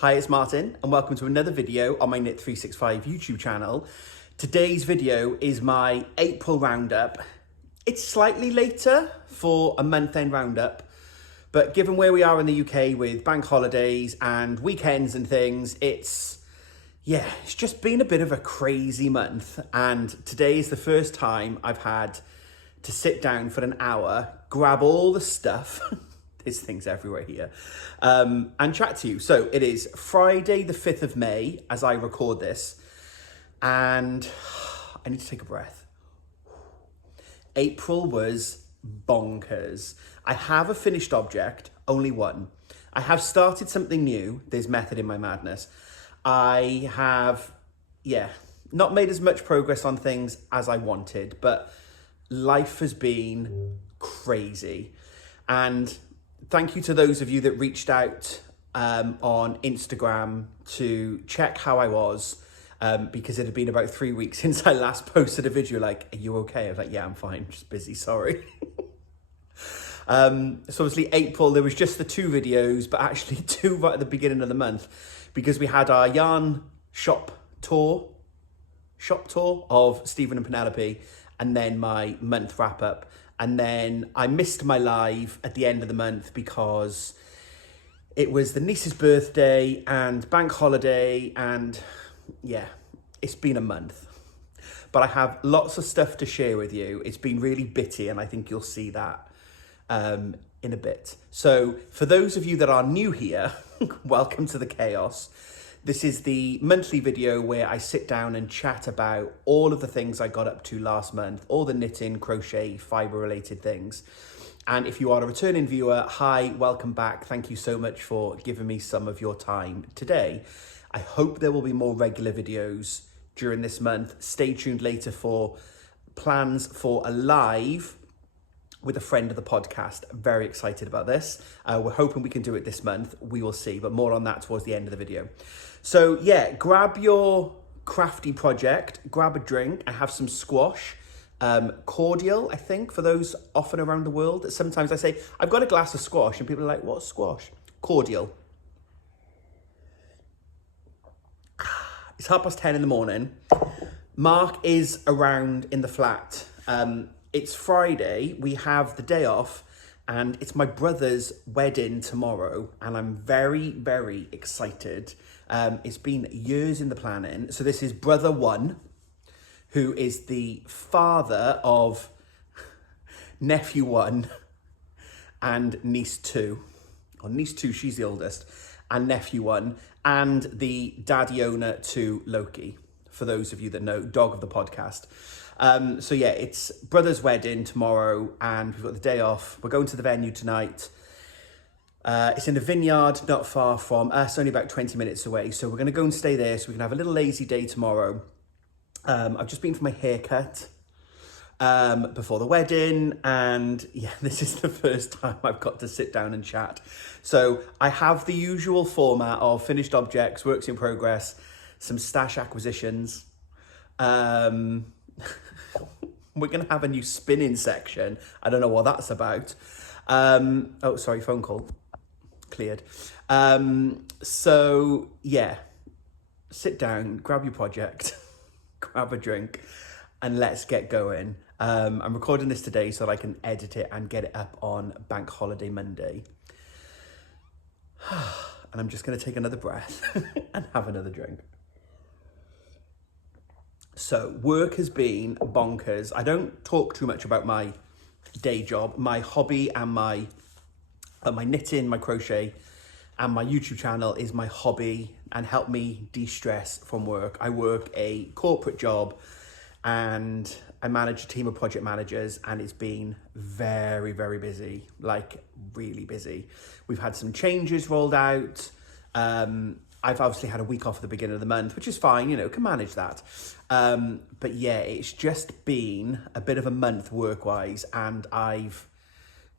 Hi, it's Martin and welcome to another video on my Knit365 YouTube channel. Today's video is my April roundup. It's slightly later for a month-end roundup, but given where we are in the UK with bank holidays and weekends and things, it's just been a bit of a crazy month. And today is the first time I've had to sit down for an hour, grab all the stuff, there's things everywhere here, and chat to you. So it is Friday the 5th of May as I record this, and I need to take a breath. April was bonkers. I have a finished object, only one. I have started something new. There's method in my madness. I have, not made as much progress on things as I wanted, but life has been crazy. And thank you to those of you that reached out on Instagram to check how I was, because it had been about 3 weeks since I last posted a video like, are you okay? I was like, yeah, I'm fine, just busy, sorry. So obviously April, there was just the 2 videos, but actually 2 right at the beginning of the month, because we had our yarn shop tour of Stephen and Penelope, and then my month wrap up. And then I missed my live at the end of the month because it was the niece's birthday and bank holiday, and it's been a month. But I have lots of stuff to share with you. It's been really bitty, and I think you'll see that in a bit. So for those of you that are new here, welcome to the chaos. This is the monthly video where I sit down and chat about all of the things I got up to last month, all the knitting, crochet, fibre related things. And if you are a returning viewer, hi, welcome back. Thank you so much for giving me some of your time today. I hope there will be more regular videos during this month. Stay tuned later for plans for a live with a friend of the podcast. Very excited about this. We're hoping we can do it this month. We will see, but more on that towards the end of the video. So grab your crafty project, grab a drink. I have some squash, cordial, I think, for those often around the world. Sometimes I say, I've got a glass of squash, and people are like, what's squash? Cordial. It's 10:30 in the morning. Mark is around in the flat. It's Friday, we have the day off, and it's my brother's wedding tomorrow, and I'm very, very excited. It's been years in the planning. So this is brother 1, who is the father of nephew 1 and niece 2. Or niece 2, she's the oldest, and nephew 1, and the daddy owner to Loki, for those of you that know, dog of the podcast. It's brother's wedding tomorrow, and we've got the day off. We're going to the venue tonight. It's in a vineyard not far from us, only about 20 minutes away. So we're going to go and stay there so we can have a little lazy day tomorrow. I've just been for my haircut before the wedding, and this is the first time I've got to sit down and chat. So I have the usual format of finished objects, works in progress, some stash acquisitions. We're going to have a new spinning section. I don't know what that's about. Oh, sorry, phone call. Cleared. Sit down, grab your project, grab a drink, and let's get going. I'm recording this today so that I can edit it and get it up on Bank Holiday Monday. And I'm just going to take another breath and have another drink. So work has been bonkers. I don't talk too much about my day job, my hobby, and my knitting, my crochet, and my YouTube channel is my hobby and help me de-stress from work. I work a corporate job and I manage a team of project managers, and it's been very, very busy, like really busy. We've had some changes rolled out. I've obviously had a week off at the beginning of the month, which is fine, can manage that. But it's just been a bit of a month work-wise, and I've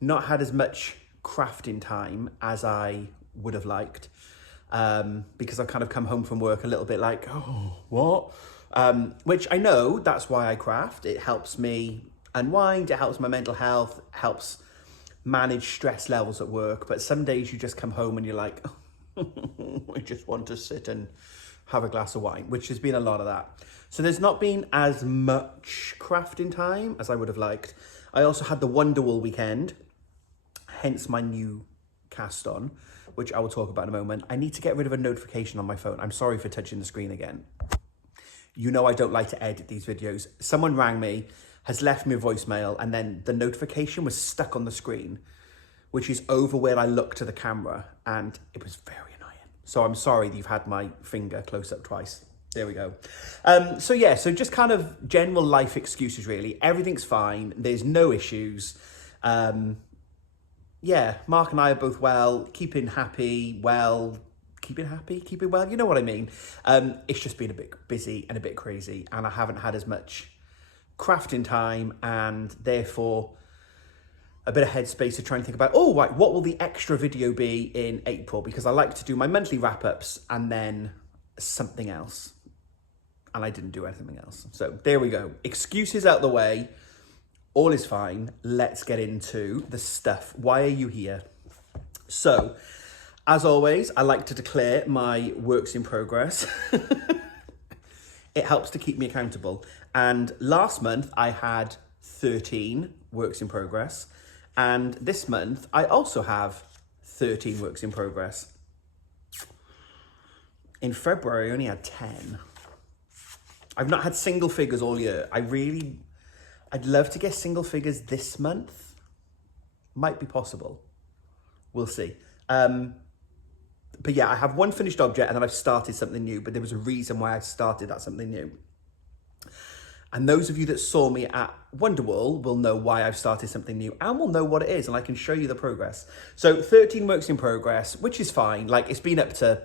not had as much crafting time as I would have liked, because I've kind of come home from work a little bit like, oh, what? Which I know that's why I craft. It helps me unwind, it helps my mental health, helps manage stress levels at work. But some days you just come home and you're like, oh, I just want to sit and have a glass of wine, which has been a lot of that. So there's not been as much crafting time as I would have liked. I also had the Wonderwool weekend, hence my new cast on, which I will talk about in a moment. I need to get rid of a notification on my phone. I'm sorry for touching the screen again. You know I don't like to edit these videos. Someone rang me, has left me a voicemail, and then the notification was stuck on the screen, which is over where I look to the camera, and it was very annoying. So I'm sorry that you've had my finger close up twice. There we go. So yeah, so just kind of general life excuses really. Everything's fine. There's no issues. Yeah, Mark and I are both well, keeping well. You know what I mean? It's just been a bit busy and a bit crazy, and I haven't had as much crafting time, and therefore a bit of headspace to try and think about, oh, right, what will the extra video be in April? Because I like to do my monthly wrap-ups and then something else. And I didn't do anything else. So there we go. Excuses out the way. All is fine. Let's get into the stuff. Why are you here? So, as always, I like to declare my works in progress. It helps to keep me accountable. And last month I had 13 works in progress. And this month I also have 13 works in progress. In February I only had 10. I've not had single figures all year. I'd love to get single figures this month. Might be possible. We'll see. But yeah, I have one finished object and then I've started something new, but there was a reason why I started that something new. And those of you that saw me at Wonderwool will know why I've started something new and will know what it is, and I can show you the progress. So 13 works in progress, which is fine. Like, it's been up to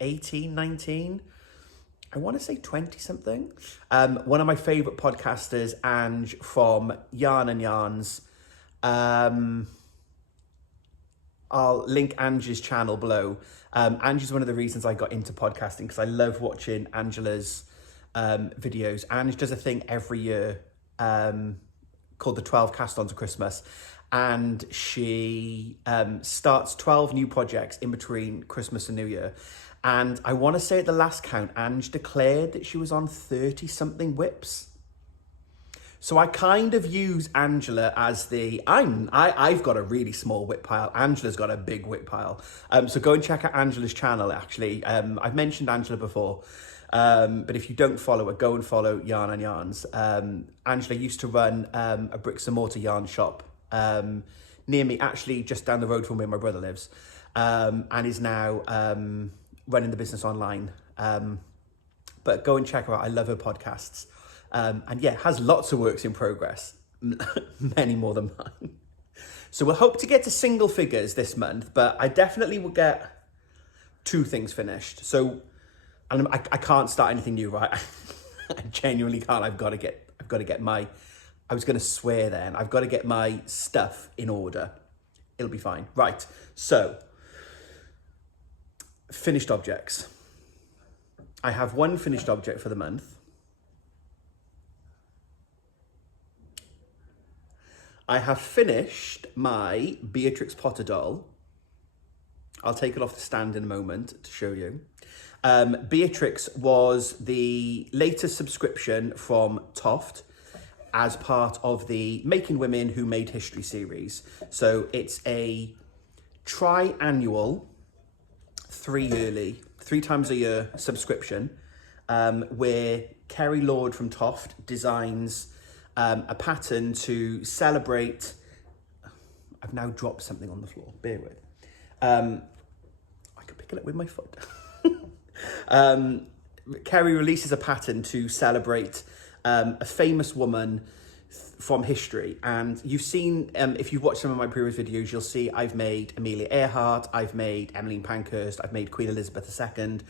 18, 19. I want to say 20 something. One of my favorite podcasters, Ange from Ammonite Yarns. I'll link Ange's channel below. Ange is one of the reasons I got into podcasting, because I love watching Angela's videos. Ange does a thing every year called the 12 cast-ons of Christmas, and she starts 12 new projects in between Christmas and New Year. And I want to say at the last count, Ange declared that she was on 30-something whips. So I kind of use Angela as I've got a really small whip pile. Angela's got a big whip pile. So go and check out Angela's channel, actually. I've mentioned Angela before. But if you don't follow her, go and follow Ammonite Yarns. Angela used to run a bricks and mortar yarn shop near me, actually just down the road from where my brother lives, and is now running the business online. But go and check her out. I love her podcasts. And yeah, has lots of works in progress, many more than mine. So we'll hope to get to single figures this month, but I definitely will get 2 things finished. So and I can't start anything new, right? I genuinely can't. I've got to get my, I was going to swear then, I've got to get my stuff in order. It'll be fine. Right, so finished objects. I have 1 finished object for the month. I have finished my Beatrix Potter doll. I'll take it off the stand in a moment to show you. Beatrix was the latest subscription from Toft as part of the Making Women Who Made History series. So it's a tri-annual, 3 times a year subscription, where Kerry Lord from Toft designs a pattern to celebrate. I've now dropped something on the floor, bear with. I can pick it up with my foot. Kerry releases a pattern to celebrate a famous woman from history, and you've seen, if you've watched some of my previous videos, you'll see I've made Amelia Earhart, I've made Emmeline Pankhurst, I've made Queen Elizabeth II.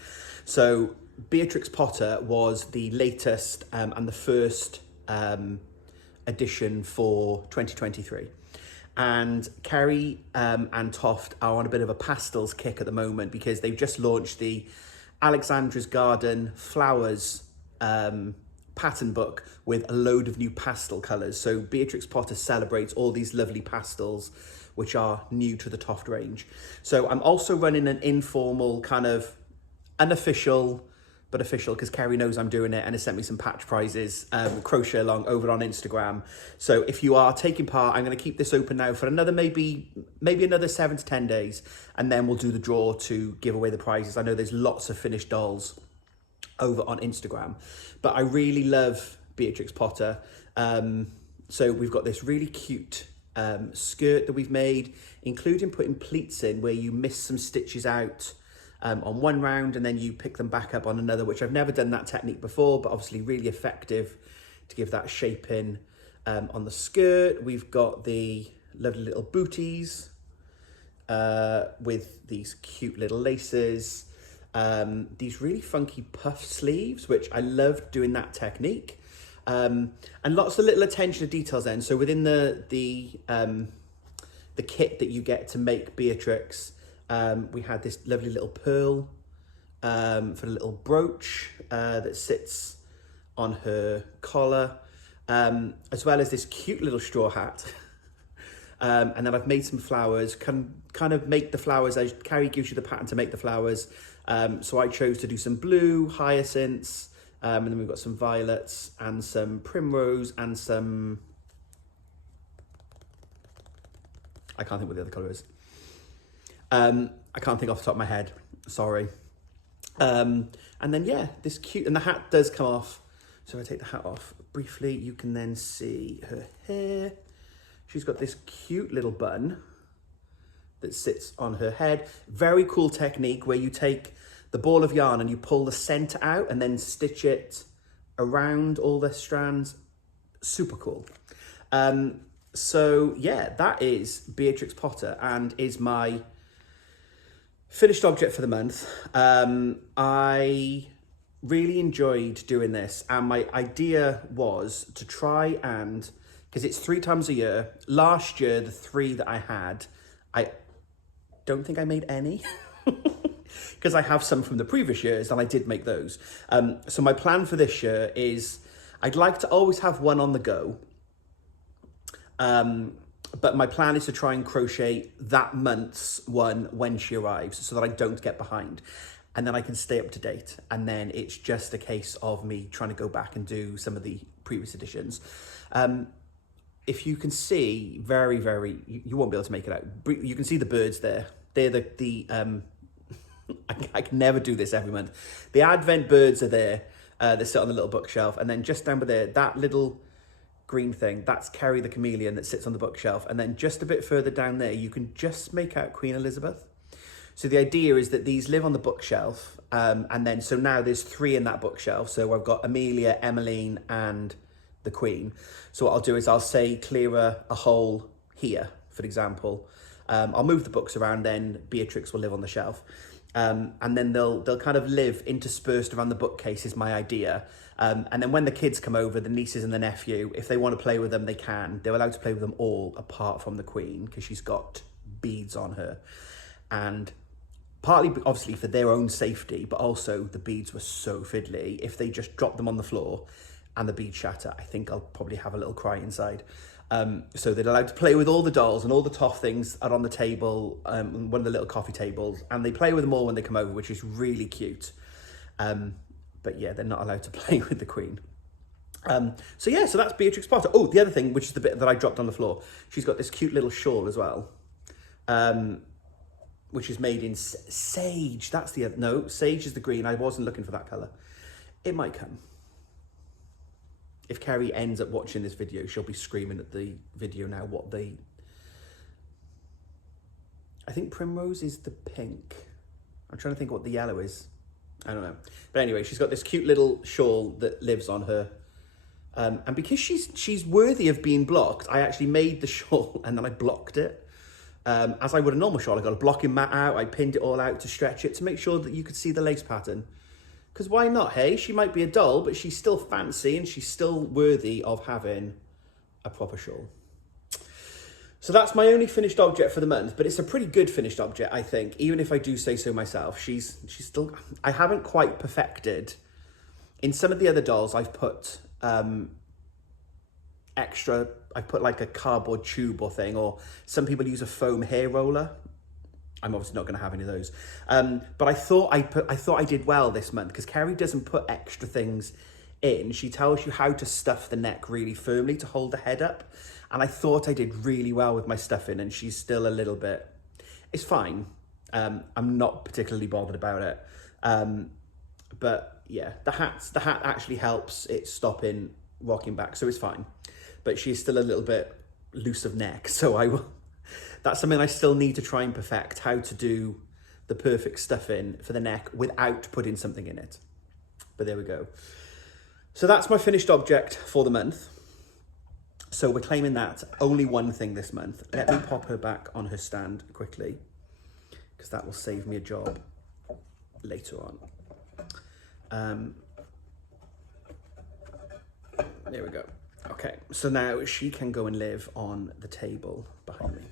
So Beatrix Potter was the latest and the first edition for 2023. And Kerry and Toft are on a bit of a pastels kick at the moment, because they've just launched the Alexandra's Garden Flowers pattern book with a load of new pastel colours. So Beatrix Potter celebrates all these lovely pastels which are new to the Toft range. So I'm also running an informal kind of unofficial, but official, because Kerry knows I'm doing it and has sent me some patch prizes, crochet along over on Instagram. So if you are taking part, I'm going to keep this open now for another maybe another 7 to 10 days, and then we'll do the draw to give away the prizes. I know there's lots of finished dolls over on Instagram, but I really love Beatrix Potter. So we've got this really cute skirt that we've made, including putting pleats in where you miss some stitches out on one round and then you pick them back up on another, which I've never done that technique before, but obviously really effective to give that shape in on the skirt. We've got the lovely little booties with these cute little laces, these really funky puff sleeves, which I love doing that technique, and lots of little attention to details then. So within the kit that you get to make Beatrix, we had this lovely little pearl for a little brooch that sits on her collar, as well as this cute little straw hat. And then I've made some flowers, kind of make the flowers as Carrie gives you the pattern to make the flowers. So I chose to do some blue hyacinths, and then we've got some violets and some primrose and some, I can't think what the other colour is. I can't think off the top of my head, sorry. And then, yeah, this cute, and the hat does come off. So if I take the hat off briefly, you can then see her hair. She's got this cute little bun that sits on her head. Very cool technique where you take the ball of yarn and you pull the centre out and then stitch it around all the strands. Super cool. So yeah, that is Beatrix Potter and is my finished object for the month. I really enjoyed doing this, and my idea was to try and, because it's 3 times a year. Last year, the 3 that I had, I don't think I made any because I have some from the previous years and I did make those. So my plan for this year is I'd like to always have one on the go. But my plan is to try and crochet that month's one when she arrives so that I don't get behind. And then I can stay up to date. And then it's just a case of me trying to go back and do some of the previous editions. If you can see you won't be able to make it out. You can see the birds there. They're the I can never do this every month. The Advent birds are there. They sit on the little bookshelf. And then just down by there, that little green thing, that's Carrie the chameleon that sits on the bookshelf. And then just a bit further down there, you can just make out Queen Elizabeth. So the idea is that these live on the bookshelf. And then, so now there's 3 in that bookshelf. So I've got Amelia, Emmeline, and the Queen. So what I'll do is I'll say clear a hole here, for example. I'll move the books around, then Beatrix will live on the shelf. And then they'll kind of live interspersed around the bookcase is my idea. And then when the kids come over, the nieces and the nephew, if they want to play with them, they can. They're allowed to play with them all apart from the Queen because she's got beads on her. And partly, obviously, for their own safety, but also the beads were so fiddly. If they just drop them on the floor and the beads shatter, I think I'll probably have a little cry inside. So they're allowed to play with all the dolls, and all the Toft things are on the table, one of the little coffee tables, and they play with them all when they come over, which is really cute. But yeah, they're not allowed to play with the Queen. So yeah, so that's Beatrix Potter. Oh, the other thing, which is the bit that I dropped on the floor, she's got this cute little shawl as well, which is made in sage. That's the other, no, sage is the green. I wasn't looking for that colour. It might come. If Carrie ends up watching this video, she'll be screaming at the video now I think primrose is the pink. I'm trying to think what the yellow is. I don't know. But anyway, she's got this cute little shawl that lives on her. And because she's worthy of being blocked, I actually made the shawl and then I blocked it. As I would a normal shawl, I got a blocking mat out. I pinned it all out to stretch it to make sure that you could see the lace pattern. Because why not, hey? She might be a doll, but she's still fancy and she's still worthy of having a proper shawl. So that's my only finished object for the month, but it's a pretty good finished object, I think, even if I do say so myself. She's still, I haven't quite perfected. In some of the other dolls, I've put extra put like a cardboard tube or thing, or some people use a foam hair roller. I'm obviously not going to have any of those. But I thought I did well this month because Kerry doesn't put extra things in. She tells you how to stuff the neck really firmly to hold the head up. And I thought I did really well with my stuffing, and she's still a little bit, it's fine. I'm not particularly bothered about it. But yeah, the hat actually helps it stopping rocking back, so it's fine. But she's still a little bit loose of neck, so that's something I still need to try and perfect, how to do the perfect stuffing for the neck without putting something in it. But there we go. So that's my finished object for the month. So we're claiming that only one thing this month. Let me pop her back on her stand quickly, because that will save me a job later on. There we go. Okay, so now she can go and live on the table behind me.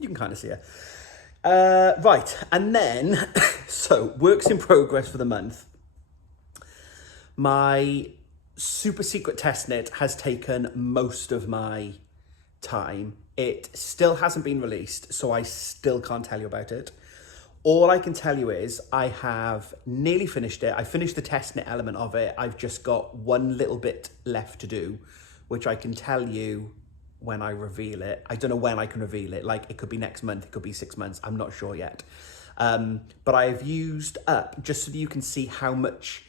You can kind of see her. Right, and then, so works in progress for the month. My super secret test knit has taken most of my time. It still hasn't been released, so I still can't tell you about it. All I can tell you is I have nearly finished it. I finished the test knit element of it. I've just got one little bit left to do, which I can tell you when I reveal it. I don't know when I can reveal it. Like, it could be next month, it could be 6 months. I'm not sure yet. But I've used up, just so that you can see how much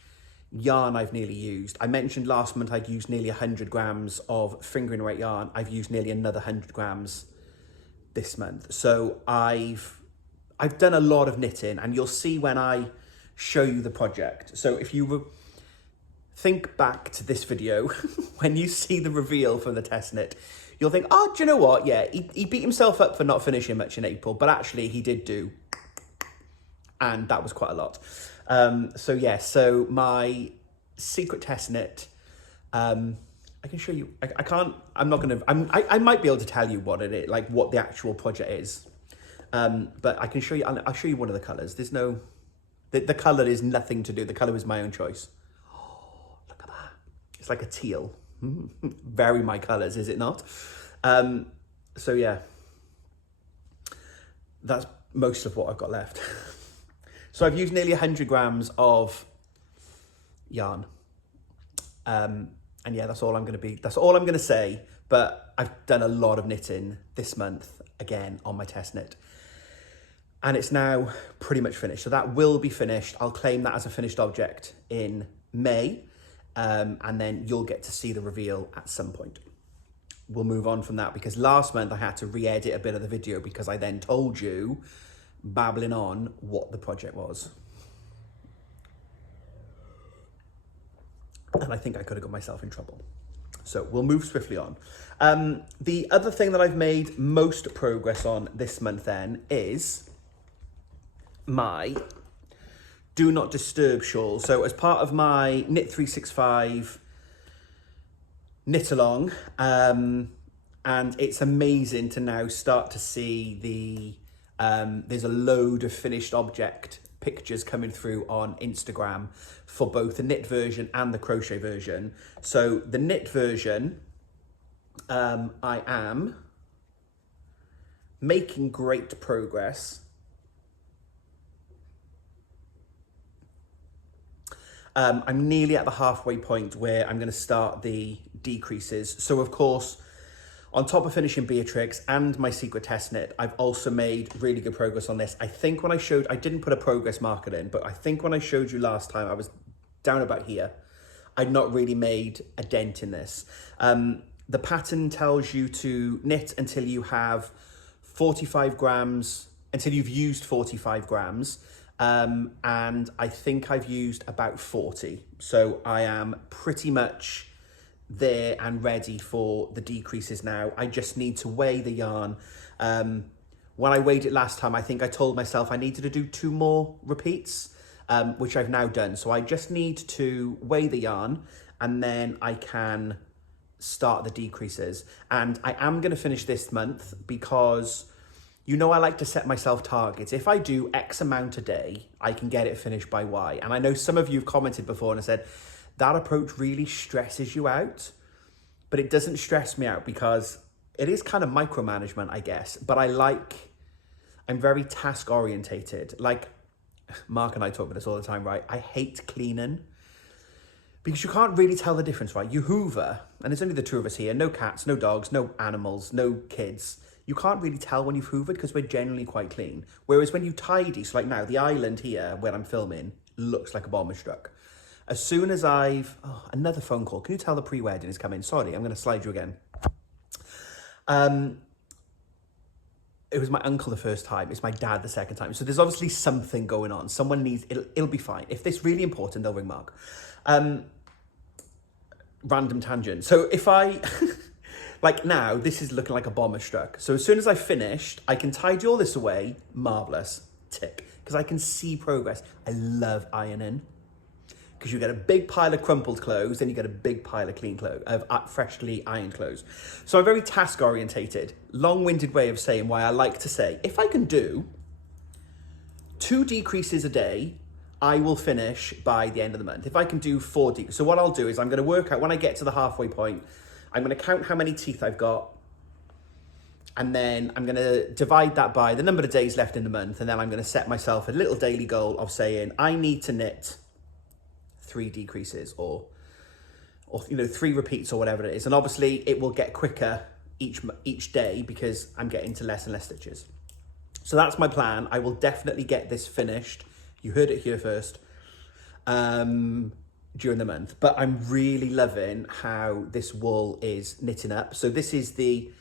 yarn I've nearly used. I mentioned last month I'd used nearly 100 grams of fingering weight yarn. I've used nearly another 100 grams this month. So I've done a lot of knitting, and you'll see when I show you the project. So if you think back to this video, when you see the reveal for the test knit, you'll think, oh, do you know what? Yeah, he beat himself up for not finishing much in April, but actually he did do, and that was quite a lot. So yeah, so my secret test knit, I can show you, I might be able to tell you what it is, like what the actual project is. But I can show you, I'll show you one of the colours. There's no, the colour is nothing to do, the colour is my own choice. Oh, look at that. It's like a teal. Very my colours, is it not? So yeah, that's most of what I've got left. So I've used nearly 100 grams of yarn. And yeah, that's all I'm going to say, but I've done a lot of knitting this month, again, on my test knit. And it's now pretty much finished. So that will be finished. I'll claim that as a finished object in May. And then you'll get to see the reveal at some point. We'll move on from that, because last month I had to re-edit a bit of the video because I then told you, babbling on, what the project was. And I think I could have got myself in trouble. So we'll move swiftly on. The other thing that I've made most progress on this month then is my Do Not Disturb shawl. So as part of my Knit365 knit along, and it's amazing to now start to see the, there's a load of finished object pictures coming through on Instagram for both the knit version and the crochet version. So the knit version, I am making great progress. I'm nearly at the halfway point where I'm going to start the decreases. So of course, on top of finishing Beatrix and my secret test knit, I've also made really good progress on this. I think when I showed, I didn't put a progress marker in, but I think when I showed you last time, I was down about here. I'd not really made a dent in this. The pattern tells you to knit until you have 45 grams, until you've used 45 grams. And I think I've used about 40. So I am pretty much there and ready for the decreases now. I just need to weigh the yarn. When I weighed it last time, I think I told myself I needed to do 2 more repeats, which I've now done. So I just need to weigh the yarn, and then I can start the decreases. And I am going to finish this month because you know I like to set myself targets. If I do X amount a day, I can get it finished by Y. And I know some of you have commented before and have said, that approach really stresses you out. But it doesn't stress me out because it is kind of micromanagement, I guess. But I'm very task orientated. Like Mark and I talk about this all the time, right? I hate cleaning because you can't really tell the difference, right? You hoover, and it's only the two of us here, no cats, no dogs, no animals, no kids. You can't really tell when you've hoovered because we're generally quite clean. Whereas when you tidy, so like now, the island here where I'm filming looks like a bomb was struck. As soon as another phone call. Can you tell the pre-wedding is coming? Sorry, I'm going to slide you again. It was my uncle the first time. It's my dad the second time. So there's obviously something going on. Someone needs, it'll be fine. If this really important, they'll ring Mark. Random tangent. So if I... Like now, this is looking like a bomber struck. So as soon as I finished, I can tidy all this away. Marvelous. Tick. Because I can see progress. I love ironing. Because you get a big pile of crumpled clothes, then you get a big pile of clean clothes, of freshly ironed clothes. So I'm very task orientated. Long-winded way of saying why I like to say, if I can do 2 decreases a day, I will finish by the end of the month. If I can do 4 decreases. So what I'll do is I'm going to work out when I get to the halfway point, I'm going to count how many teeth I've got, and then I'm going to divide that by the number of days left in the month, and then I'm going to set myself a little daily goal of saying I need to knit 3 decreases or 3 repeats or whatever it is. And obviously it will get quicker each day because I'm getting to less and less stitches. So that's my plan. I will definitely get this finished. You heard it here first. During the month, but I'm really loving how this wool is knitting up. So this is the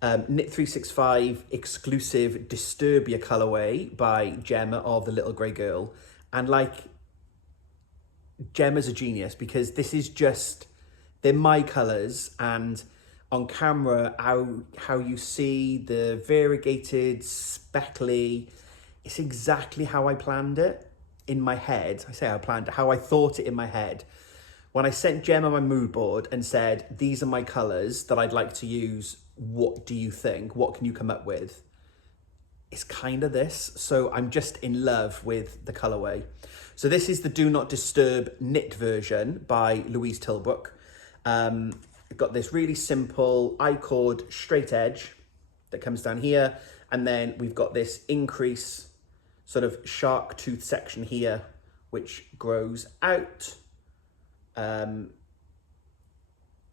Knit365 exclusive Disturbia colorway by Gemma of the Little Grey Girl. And like, Gemma's a genius because this is just, they're my colors, and on camera, how you see the variegated, speckly, it's exactly how I planned it. In my head, I say I planned it, how I thought it in my head. When I sent Gemma my mood board and said, these are my colours that I'd like to use, what do you think? What can you come up with? It's kind of this. So I'm just in love with the colourway. So this is the Do Not Disturb knit version by Louise Tilbrook. I've got this really simple I-cord straight edge that comes down here. And then we've got this increase sort of shark tooth section here, which grows out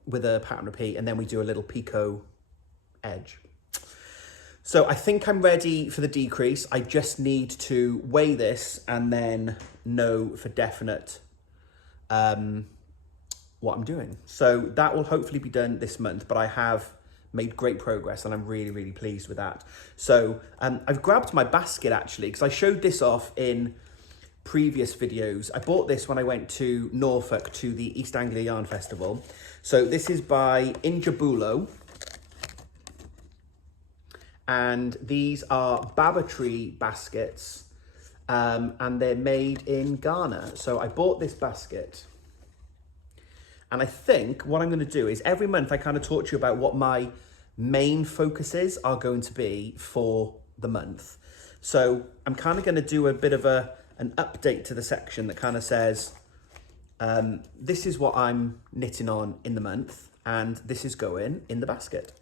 with a pattern repeat, and then we do a little picot edge. So I think I'm ready for the decrease. I just need to weigh this and then know for definite what I'm doing. So that will hopefully be done this month, but I have made great progress and I'm really, really pleased with that. So I've grabbed my basket actually, because I showed this off in previous videos. I bought this when I went to Norfolk to the East Anglia Yarn Festival. So this is by Ange, and these are Babatree baskets, and they're made in Ghana. So I bought this basket, and I think what I'm going to do is every month I kind of talk to you about what my main focuses are going to be for the month. So I'm kind of going to do a bit of an update to the section that kind of says, this is what I'm knitting on in the month, and this is going in the basket.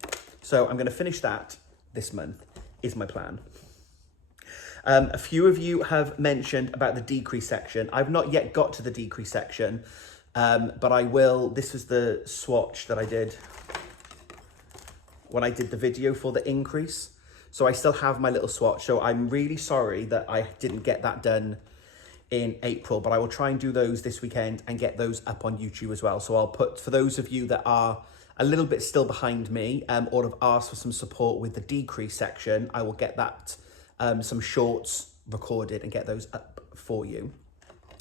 So I'm going to finish that this month, is my plan. A few of you have mentioned about the decrease section. I've not yet got to the decrease section, but I will. This was the swatch that I did when I did the video for the increase. So I still have my little swatch. So I'm really sorry that I didn't get that done in April, but I will try and do those this weekend and get those up on YouTube as well. So I'll put, for those of you that are a little bit still behind me or have asked for some support with the decrease section, I will get that, some shorts recorded and get those up for you.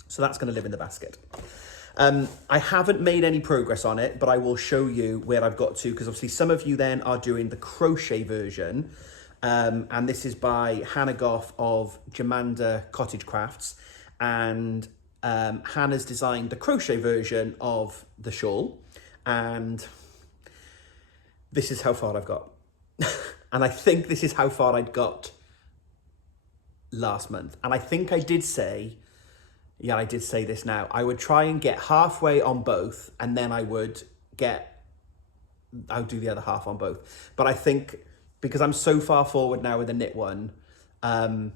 So that's going to live in the basket. I haven't made any progress on it, but I will show you where I've got to, because obviously some of you then are doing the crochet version. And this is by Hannah Goff of Jamanda Cottage Crafts. And Hannah's designed the crochet version of the shawl. And this is how far I've got. And I think this is how far I'd got last month. And I think I did say, yeah, I did say this now, I would try and get halfway on both, and then I'll do the other half on both. But I think because I'm so far forward now with the knit one, I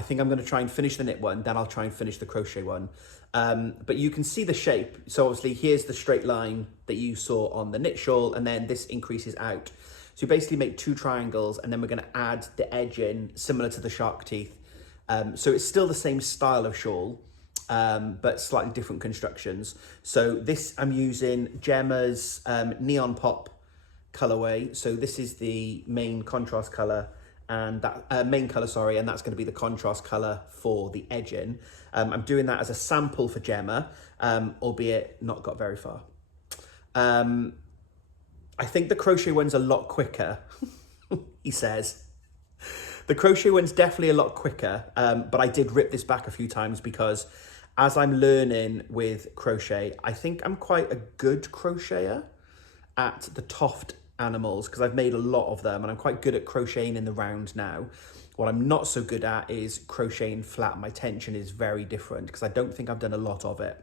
think I'm going to try and finish the knit one, then I'll try and finish the crochet one. But you can see the shape. So obviously here's the straight line that you saw on the knit shawl, and then this increases out. So you basically make 2 triangles, and then we're going to add the edge in, similar to the shark teeth. So it's still the same style of shawl, but slightly different constructions. So this, I'm using Gemma's Neon Pop colorway. So this is the main contrast color, and that main color, sorry, and that's going to be the contrast color for the edging. I'm doing that as a sample for Gemma, albeit not got very far. I think the crochet one's a lot quicker, he says. The crochet one's definitely a lot quicker, but I did rip this back a few times because as I'm learning with crochet, I think I'm quite a good crocheter at the Toft animals because I've made a lot of them and I'm quite good at crocheting in the round now. What I'm not so good at is crocheting flat. My tension is very different because I don't think I've done a lot of it.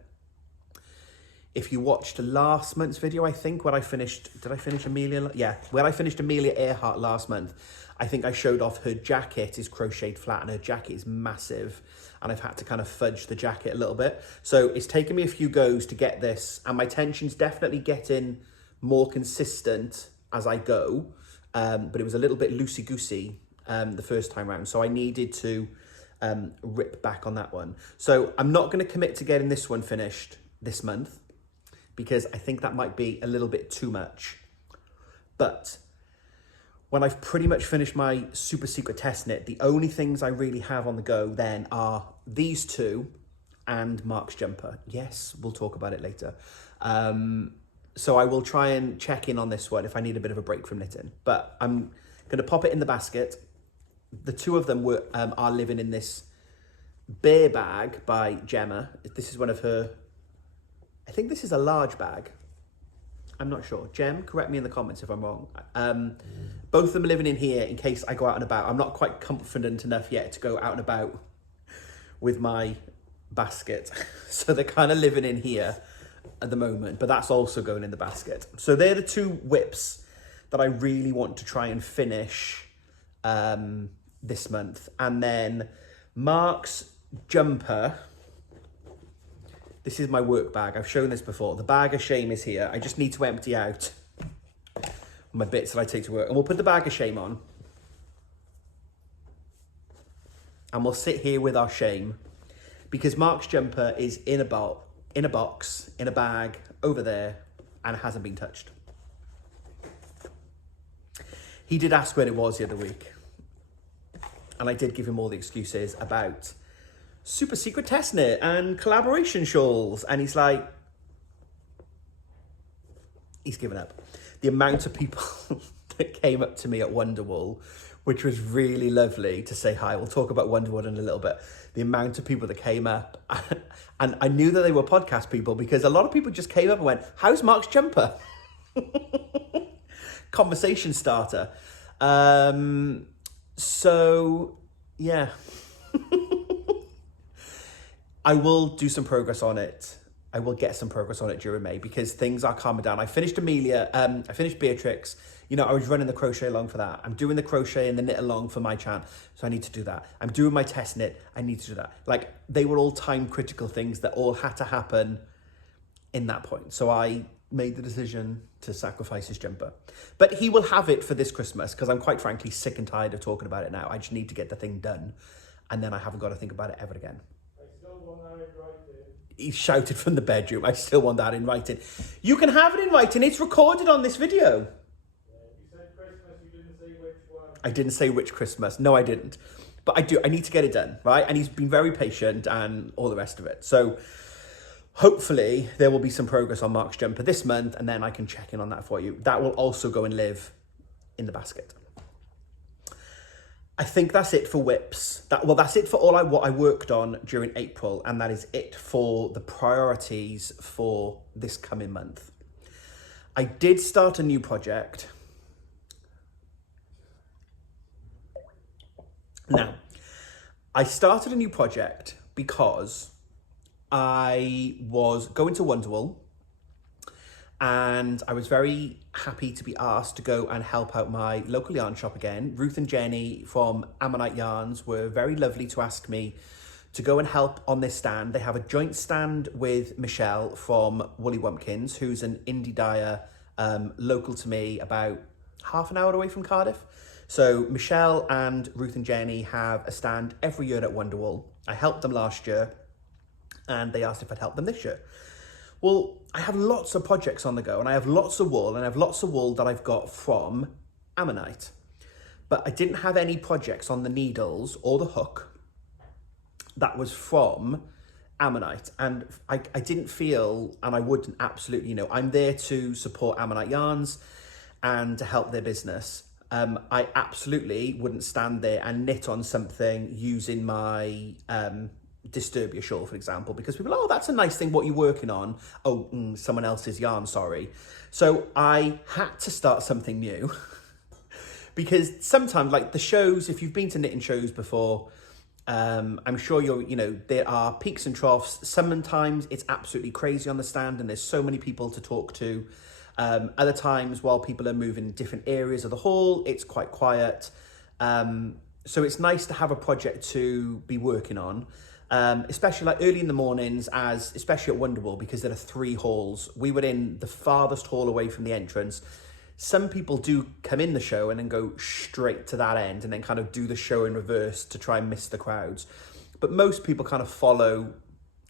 If you watched last month's video, I think when I finished, did I finish Amelia? Yeah, when I finished Amelia Earhart last month, I think I showed off her jacket is crocheted flat and her jacket is massive. And I've had to kind of fudge the jacket a little bit. So it's taken me a few goes to get this, and my tension's definitely getting more consistent as I go. But it was a little bit loosey-goosey the first time round. So I needed to rip back on that one. So I'm not going to commit to getting this one finished this month, because I think that might be a little bit too much. But when I've pretty much finished my super secret test knit, the only things I really have on the go then are these 2 and Mark's jumper. Yes, we'll talk about it later. So I will try and check in on this one if I need a bit of a break from knitting. But I'm going to pop it in the basket. The 2 of them are living in this bear bag by Gemma. This is one of her, I think this is a large bag. I'm not sure. Gem, correct me in the comments if I'm wrong. Both of them are living in here in case I go out and about. I'm not quite confident enough yet to go out and about with my basket. So they're kind of living in here at the moment, but that's also going in the basket. So they're the 2 whips that I really want to try and finish this month. And then Mark's jumper. This is my work bag. I've shown this before. The bag of shame is here. I just need to empty out my bits that I take to work. And we'll put the bag of shame on. And we'll sit here with our shame. Because Mark's jumper is in a box, in a bag, over there, and hasn't been touched. He did ask when it was the other week. And I did give him all the excuses about super secret test knit and collaboration shawls, and he's like, he's given up. The amount of people that came up to me at Wonderwall, which was really lovely to say hi. We'll talk about Wonderwall in a little bit. The amount of people that came up, and I knew that they were podcast people because a lot of people just came up and went, how's Mark's jumper? Conversation starter. So yeah. I will do some progress on it. I will get some progress on it during May because things are calming down. I finished Amelia, I finished Beatrix. You know, I was running the crochet along for that. I'm doing the crochet and the knit along for my channel, so I need to do that. I'm doing my test knit, I need to do that. Like, they were all time critical things that all had to happen in that point. So I made the decision to sacrifice his jumper. But he will have it for this Christmas because I'm quite frankly sick and tired of talking about it now. I just need to get the thing done and then I haven't got to think about it ever again. He shouted from the bedroom, I still want that in writing. You can have it in writing, it's recorded on this video. You said Christmas, you didn't say which one. I didn't say which Christmas, no I didn't. But I need to get it done, right? And he's been very patient and all the rest of it. So hopefully there will be some progress on Mark's jumper this month and then I can check in on that for you. That will also go and live in the basket. I think that's it for whips. That's it for what I worked on during April, and that is it for the priorities for this coming month. I did start a new project. Now, I started a new project because I was going to Wonderwall, and I was very happy to be asked to go and help out my local yarn shop again. Ruth and Jenny from Ammonite Yarns were very lovely to ask me to go and help on this stand. They have a joint stand with Michelle from Wumpkins, who's an indie dyer local to me, about half an hour away from Cardiff. So Michelle and Ruth and Jenny have a stand every year at Wonderwall. I helped them last year, and they asked if I'd help them this year. Well, I have lots of projects on the go, and I have lots of wool, and I have lots of wool that I've got from Ammonite. But I didn't have any projects on the needles or the hook that was from Ammonite. And I didn't feel, and I wouldn't absolutely, you know, I'm there to support Ammonite Yarns and to help their business. I absolutely wouldn't stand there and knit on something using my Disturb Your shawl, for example, because people are, oh, that's a nice thing, what you're working on. Oh, someone else's yarn, sorry. So I had to start something new because sometimes, like the shows, if you've been to knitting shows before, I'm sure you know, there are peaks and troughs. Sometimes it's absolutely crazy on the stand and there's so many people to talk to. Other times, while people are moving different areas of the hall, it's quite quiet. So it's nice to have a project to be working on. Especially like early in the mornings, especially at Wonderwall, because there are 3 halls. We were in the farthest hall away from the entrance. Some people do come in the show and then go straight to that end and then kind of do the show in reverse to try and miss the crowds. But most people kind of follow.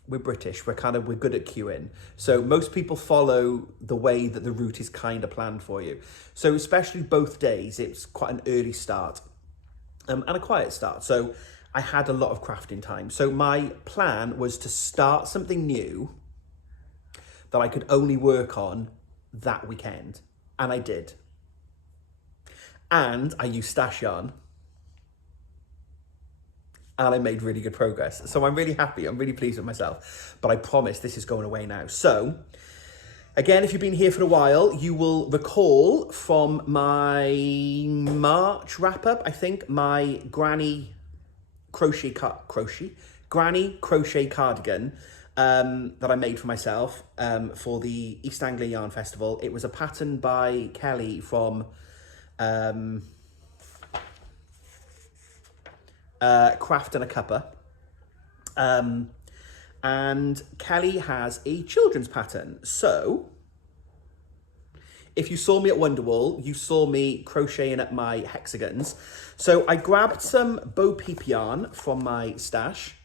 We're British, we're good at queuing. So most people follow the way that the route is kind of planned for you. So especially both days, it's quite an early start and a quiet start. So I had a lot of crafting time. So my plan was to start something new that I could only work on that weekend. And I did. And I used stash yarn. And I made really good progress. So I'm really happy. I'm really pleased with myself. But I promise this is going away now. So, again, if you've been here for a while, you will recall from my March wrap-up, I think, my Granny crochet cardigan that I made for myself for the East Anglia Yarn Festival. It was a pattern by Kelly from Craft and a Cuppa. And Kelly has a children's pattern. So if you saw me at Wonderwall, you saw me crocheting at my hexagons. So I grabbed some Peep yarn from my stash.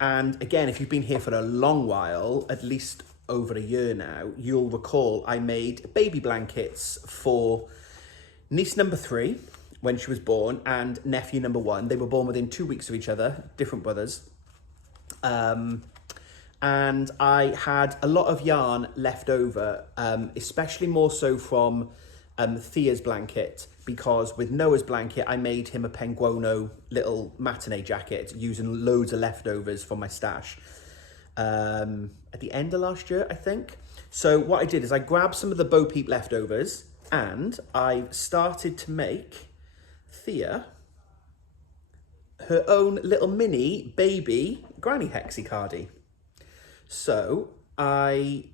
And again, if you've been here for a long while, at least over a year now, you'll recall I made baby blankets for niece number 3 when she was born and nephew number 1. They were born within 2 weeks of each other, different brothers. And I had a lot of yarn left over, especially more so from Thea's blanket, because with Noah's blanket, I made him a penguono little matinee jacket using loads of leftovers from my stash at the end of last year, I think. So what I did is I grabbed some of the Peep leftovers and I started to make Thea her own little mini baby granny hexie cardie. So I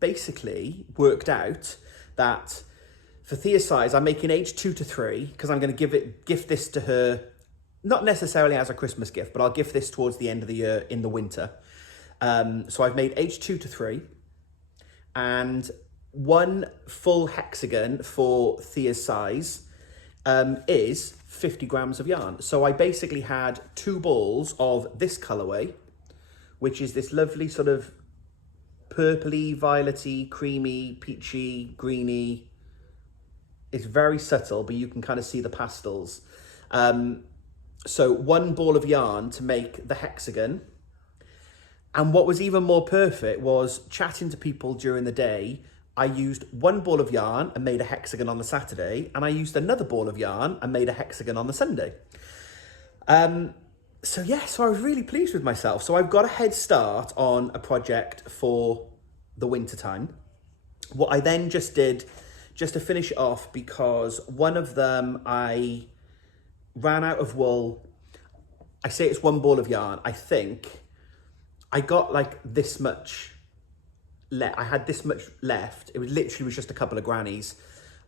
basically worked out that for Thea's size, I'm making age 2 to 3 because I'm going to gift this to her, not necessarily as a Christmas gift, but I'll gift this towards the end of the year in the winter. So I've made age 2 to 3 and 1 full hexagon for Thea's size is 50 grams of yarn. So I basically had 2 balls of this colorway, which is this lovely sort of purpley, violety, creamy, peachy, greeny. It's very subtle, but you can kind of see the pastels. So 1 ball of yarn to make the hexagon. And what was even more perfect was chatting to people during the day. I used 1 ball of yarn and made a hexagon on the Saturday, and I used another ball of yarn and made a hexagon on the Sunday. So I was really pleased with myself. So I've got a head start on a project for the winter time. What I then just did, just to finish it off, because one of them I ran out of wool. I say it's one ball of yarn. I think I got like this much I had this much left. It was literally just a couple of grannies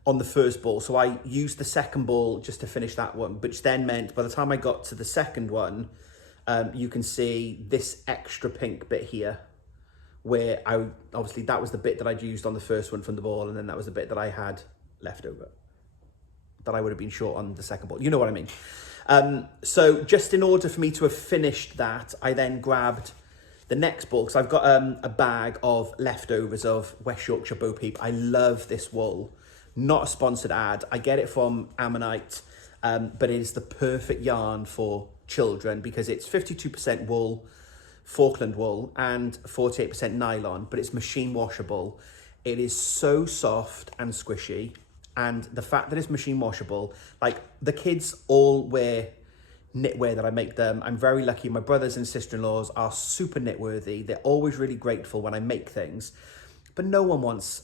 on the first ball. So I used the second ball just to finish that one, which then meant by the time I got to the second one, you can see this extra pink bit here, where obviously that was the bit that I'd used on the first one from the ball, and then that was the bit that I had left over that I would have been short on the second ball. You know what I mean? So just in order for me to have finished that, I then grabbed the next ball, because I've got a bag of leftovers of West Yorkshire Bo Peep. I love this wool. Not a sponsored ad. I get it from Ammonite, but it is the perfect yarn for children because it's 52% wool, Falkland wool, and 48% nylon, but it's machine washable. It is so soft and squishy. And the fact that it's machine washable, like the kids all wear knitwear that I make them. I'm very lucky. My brothers and sister-in-laws are super knitworthy. They're always really grateful when I make things, but no one wants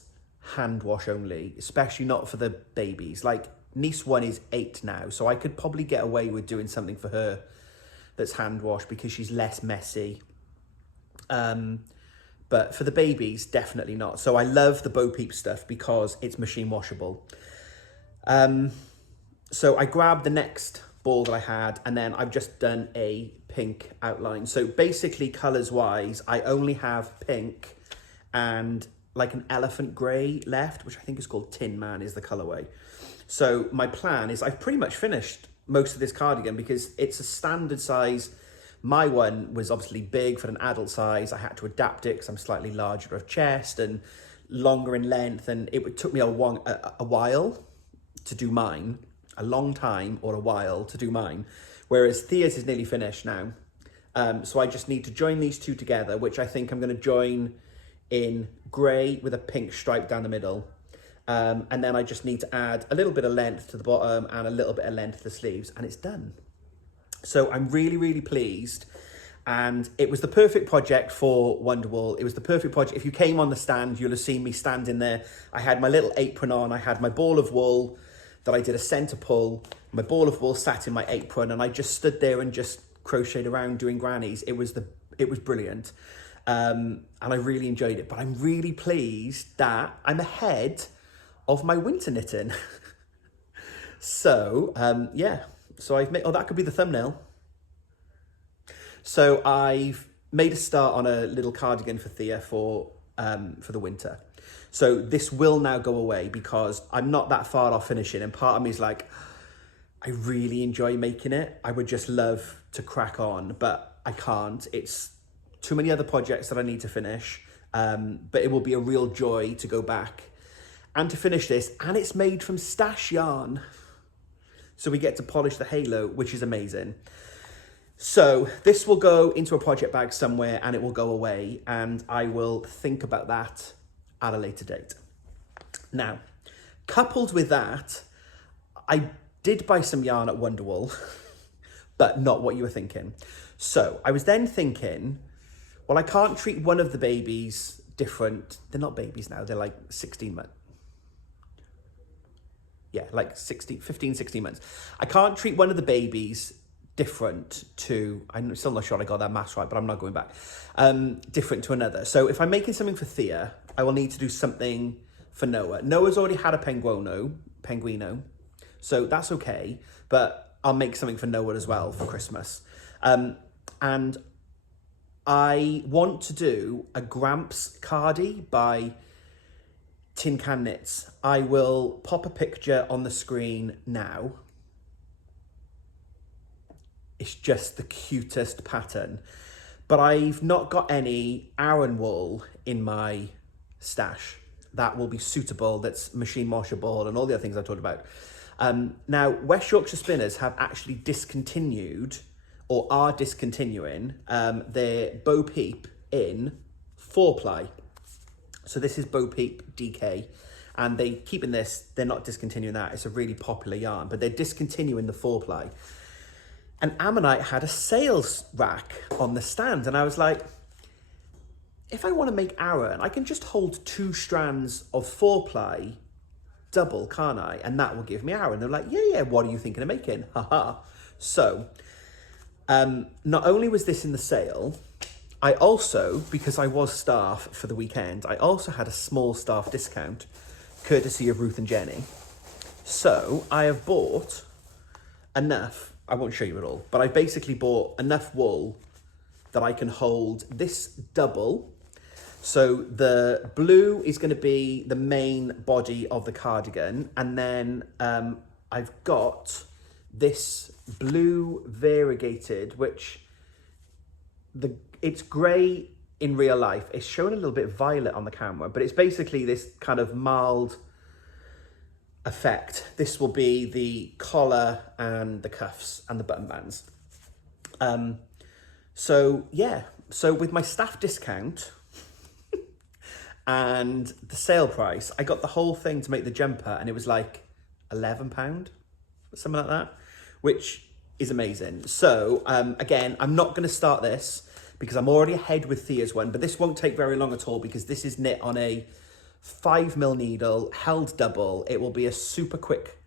hand wash only, especially not for the babies. Like niece 1 is 8 now, so I could probably get away with doing something for her that's hand wash because she's less messy. But for the babies, definitely not. So I love the Bo Peep stuff because it's machine washable. So I grabbed the next ball that I had, and then I've just done a pink outline. So basically colours wise, I only have pink and like an elephant grey left, which I think is called Tin Man is the colourway. So my plan is I've pretty much finished most of this cardigan because it's a standard size. My one was obviously big for an adult size. I had to adapt it because I'm slightly larger of chest and longer in length, and it took me a while to do mine. A long time or a while to do mine, whereas Thea's is nearly finished now. So I just need to join these two together, which I think I'm going to join in grey with a pink stripe down the middle. And then I just need to add a little bit of length to the bottom and a little bit of length to the sleeves, and it's done. So I'm really, really pleased. And it was the perfect project for Wonderwool. It was the perfect project. If you came on the stand, you'll have seen me standing there. I had my little apron on. I had my ball of wool that I did a centre pull. My ball of wool sat in my apron, and I just stood there and just crocheted around doing grannies. It was brilliant. And I really enjoyed it. But I'm really pleased that I'm ahead of my winter knitting. So, yeah. So I've made, oh, that could be the thumbnail. So I've made a start on a little cardigan for Thea for the winter. So this will now go away because I'm not that far off finishing, and part of me is like, I really enjoy making it. I would just love to crack on, but I can't. It's too many other projects that I need to finish, but it will be a real joy to go back and to finish this. And it's made from stash yarn. So we get to polish the halo, which is amazing. So this will go into a project bag somewhere and it will go away, and I will think about that at a later date. Now, coupled with that, I did buy some yarn at Wonderwool, but not what you were thinking. So I was then thinking, well, I can't treat one of the babies different. They're not babies now, they're like 16 months. Yeah, like 15, 16 months. I can't treat one of the babies different to, I'm still not sure I got that maths right, but I'm not going back, different to another. So if I'm making something for Thea, I will need to do something for Noah. Noah's already had a penguino, so that's okay, but I'll make something for Noah as well for Christmas. And I want to do a Gramps Cardi by Tin Can Knits. I will pop a picture on the screen now. It's just the cutest pattern, but I've not got any Aran wool in my stash that will be suitable, that's machine washable and all the other things I talked about. Now, West Yorkshire Spinners have actually discontinued, or are discontinuing, their Bo Peep in 4-ply. So this is Bo Peep DK, and they keeping this, they're not discontinuing that. It's a really popular yarn, but they're discontinuing the 4-ply. And Ammonite had a sales rack on the stand, and I was like, if I want to make Aran, I can just hold 2 strands of 4-ply double, can't I? And that will give me an hour. And they're like, yeah, what are you thinking of making? Haha. So, not only was this in the sale, I also, because I was staff for the weekend, I also had a small staff discount, courtesy of Ruth and Jenny. So I have bought enough, I won't show you it all, but I basically bought enough wool that I can hold this double. So the blue is going to be the main body of the cardigan, and then I've got this blue variegated, which it's grey in real life. It's showing a little bit violet on the camera, but it's basically this kind of mild effect. This will be the collar and the cuffs and the button bands. So yeah, so with my staff discount and the sale price, I got the whole thing to make the jumper, and it was like £11, something like that, which is amazing. So again, I'm not going to start this because I'm already ahead with Thea's one, but this won't take very long at all because this is knit on a 5mm needle, held double. It will be a super quick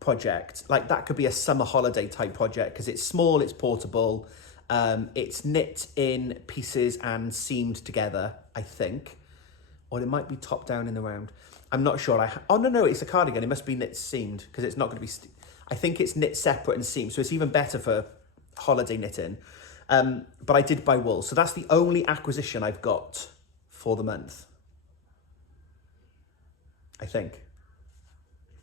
project. Like that could be a summer holiday type project because it's small, it's portable, it's knit in pieces and seamed together, I think. Or it might be top down in the round. I'm not sure. Oh, no, it's a cardigan. It must be knit seamed because it's not going to be... I think it's knit separate and seamed, so it's even better for holiday knitting. But I did buy wool. So that's the only acquisition I've got for the month, I think.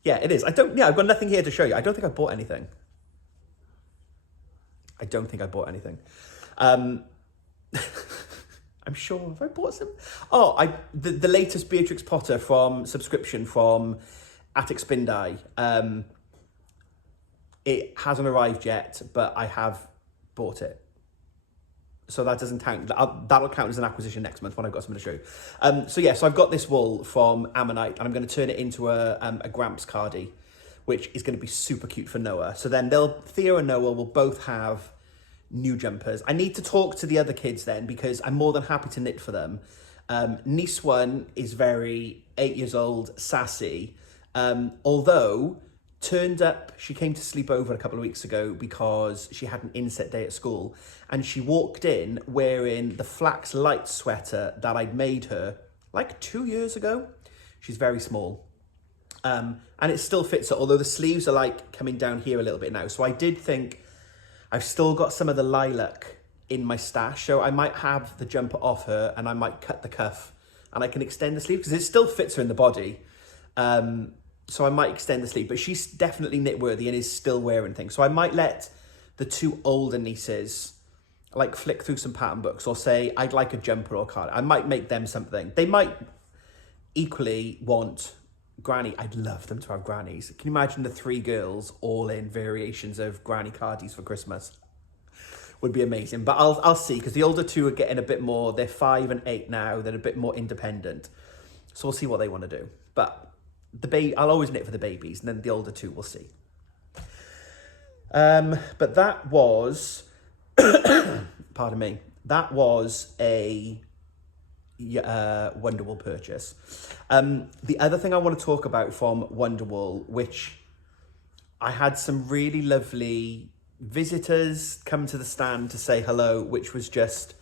Yeah, it is. I've got nothing here to show you. I don't think I bought anything. I'm sure, have I bought some? Oh, the latest Beatrix Potter from subscription from Attic Spin Dye. It hasn't arrived yet, but I have bought it. So that doesn't count. That'll count as an acquisition next month when I've got something to show you. So I've got this wool from Ammonite, and I'm going to turn it into a Gramps cardie, which is going to be super cute for Noah. So then Thea and Noah will both have new jumpers. I need to talk to the other kids then because I'm more than happy to knit for them. Niece 1 is 8 years old, sassy, although turned up, she came to sleep over a couple of weeks ago because she had an inset day at school, and she walked in wearing the flax light sweater that I'd made her like 2 years ago. She's very small. And it still fits her, although the sleeves are like coming down here a little bit now. So I did think I've still got some of the lilac in my stash, so I might have the jumper off her and I might cut the cuff and I can extend the sleeve because it still fits her in the body. So I might extend the sleeve, but she's definitely knit worthy and is still wearing things. So I might let the two older nieces like flick through some pattern books or say, I'd like a jumper or card. I might make them something. They might equally want granny. I'd love them to have grannies. Can you imagine the 3 girls all in variations of granny cardies for Christmas? Would be amazing. But I'll see, because the older 2 are getting a bit more, they're 5 and 8 now, they're a bit more independent. So we'll see what they want to do. But I'll always knit for the babies, and then the older 2 we'll see. But that was, pardon me, that was a Wonderwool purchase. The other thing I want to talk about from Wonderwool, which I had some really lovely visitors come to the stand to say hello, which was just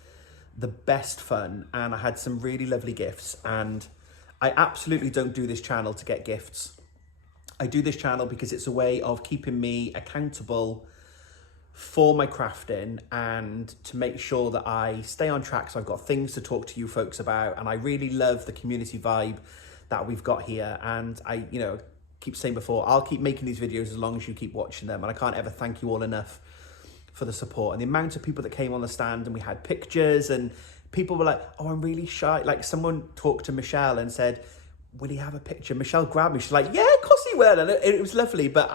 the best fun, and I had some really lovely gifts. And I absolutely don't do this channel to get gifts. I do this channel because it's a way of keeping me accountable for my crafting and to make sure that I stay on track. So I've got things to talk to you folks about, and I really love the community vibe that we've got here. And I, keep saying before, I'll keep making these videos as long as you keep watching them. And I can't ever thank you all enough for the support and the amount of people that came on the stand, and we had pictures, and people were like, oh, I'm really shy. Like someone talked to Michelle and said, will he have a picture? Michelle grabbed me. She's like, yeah, of course he will. And it was lovely. But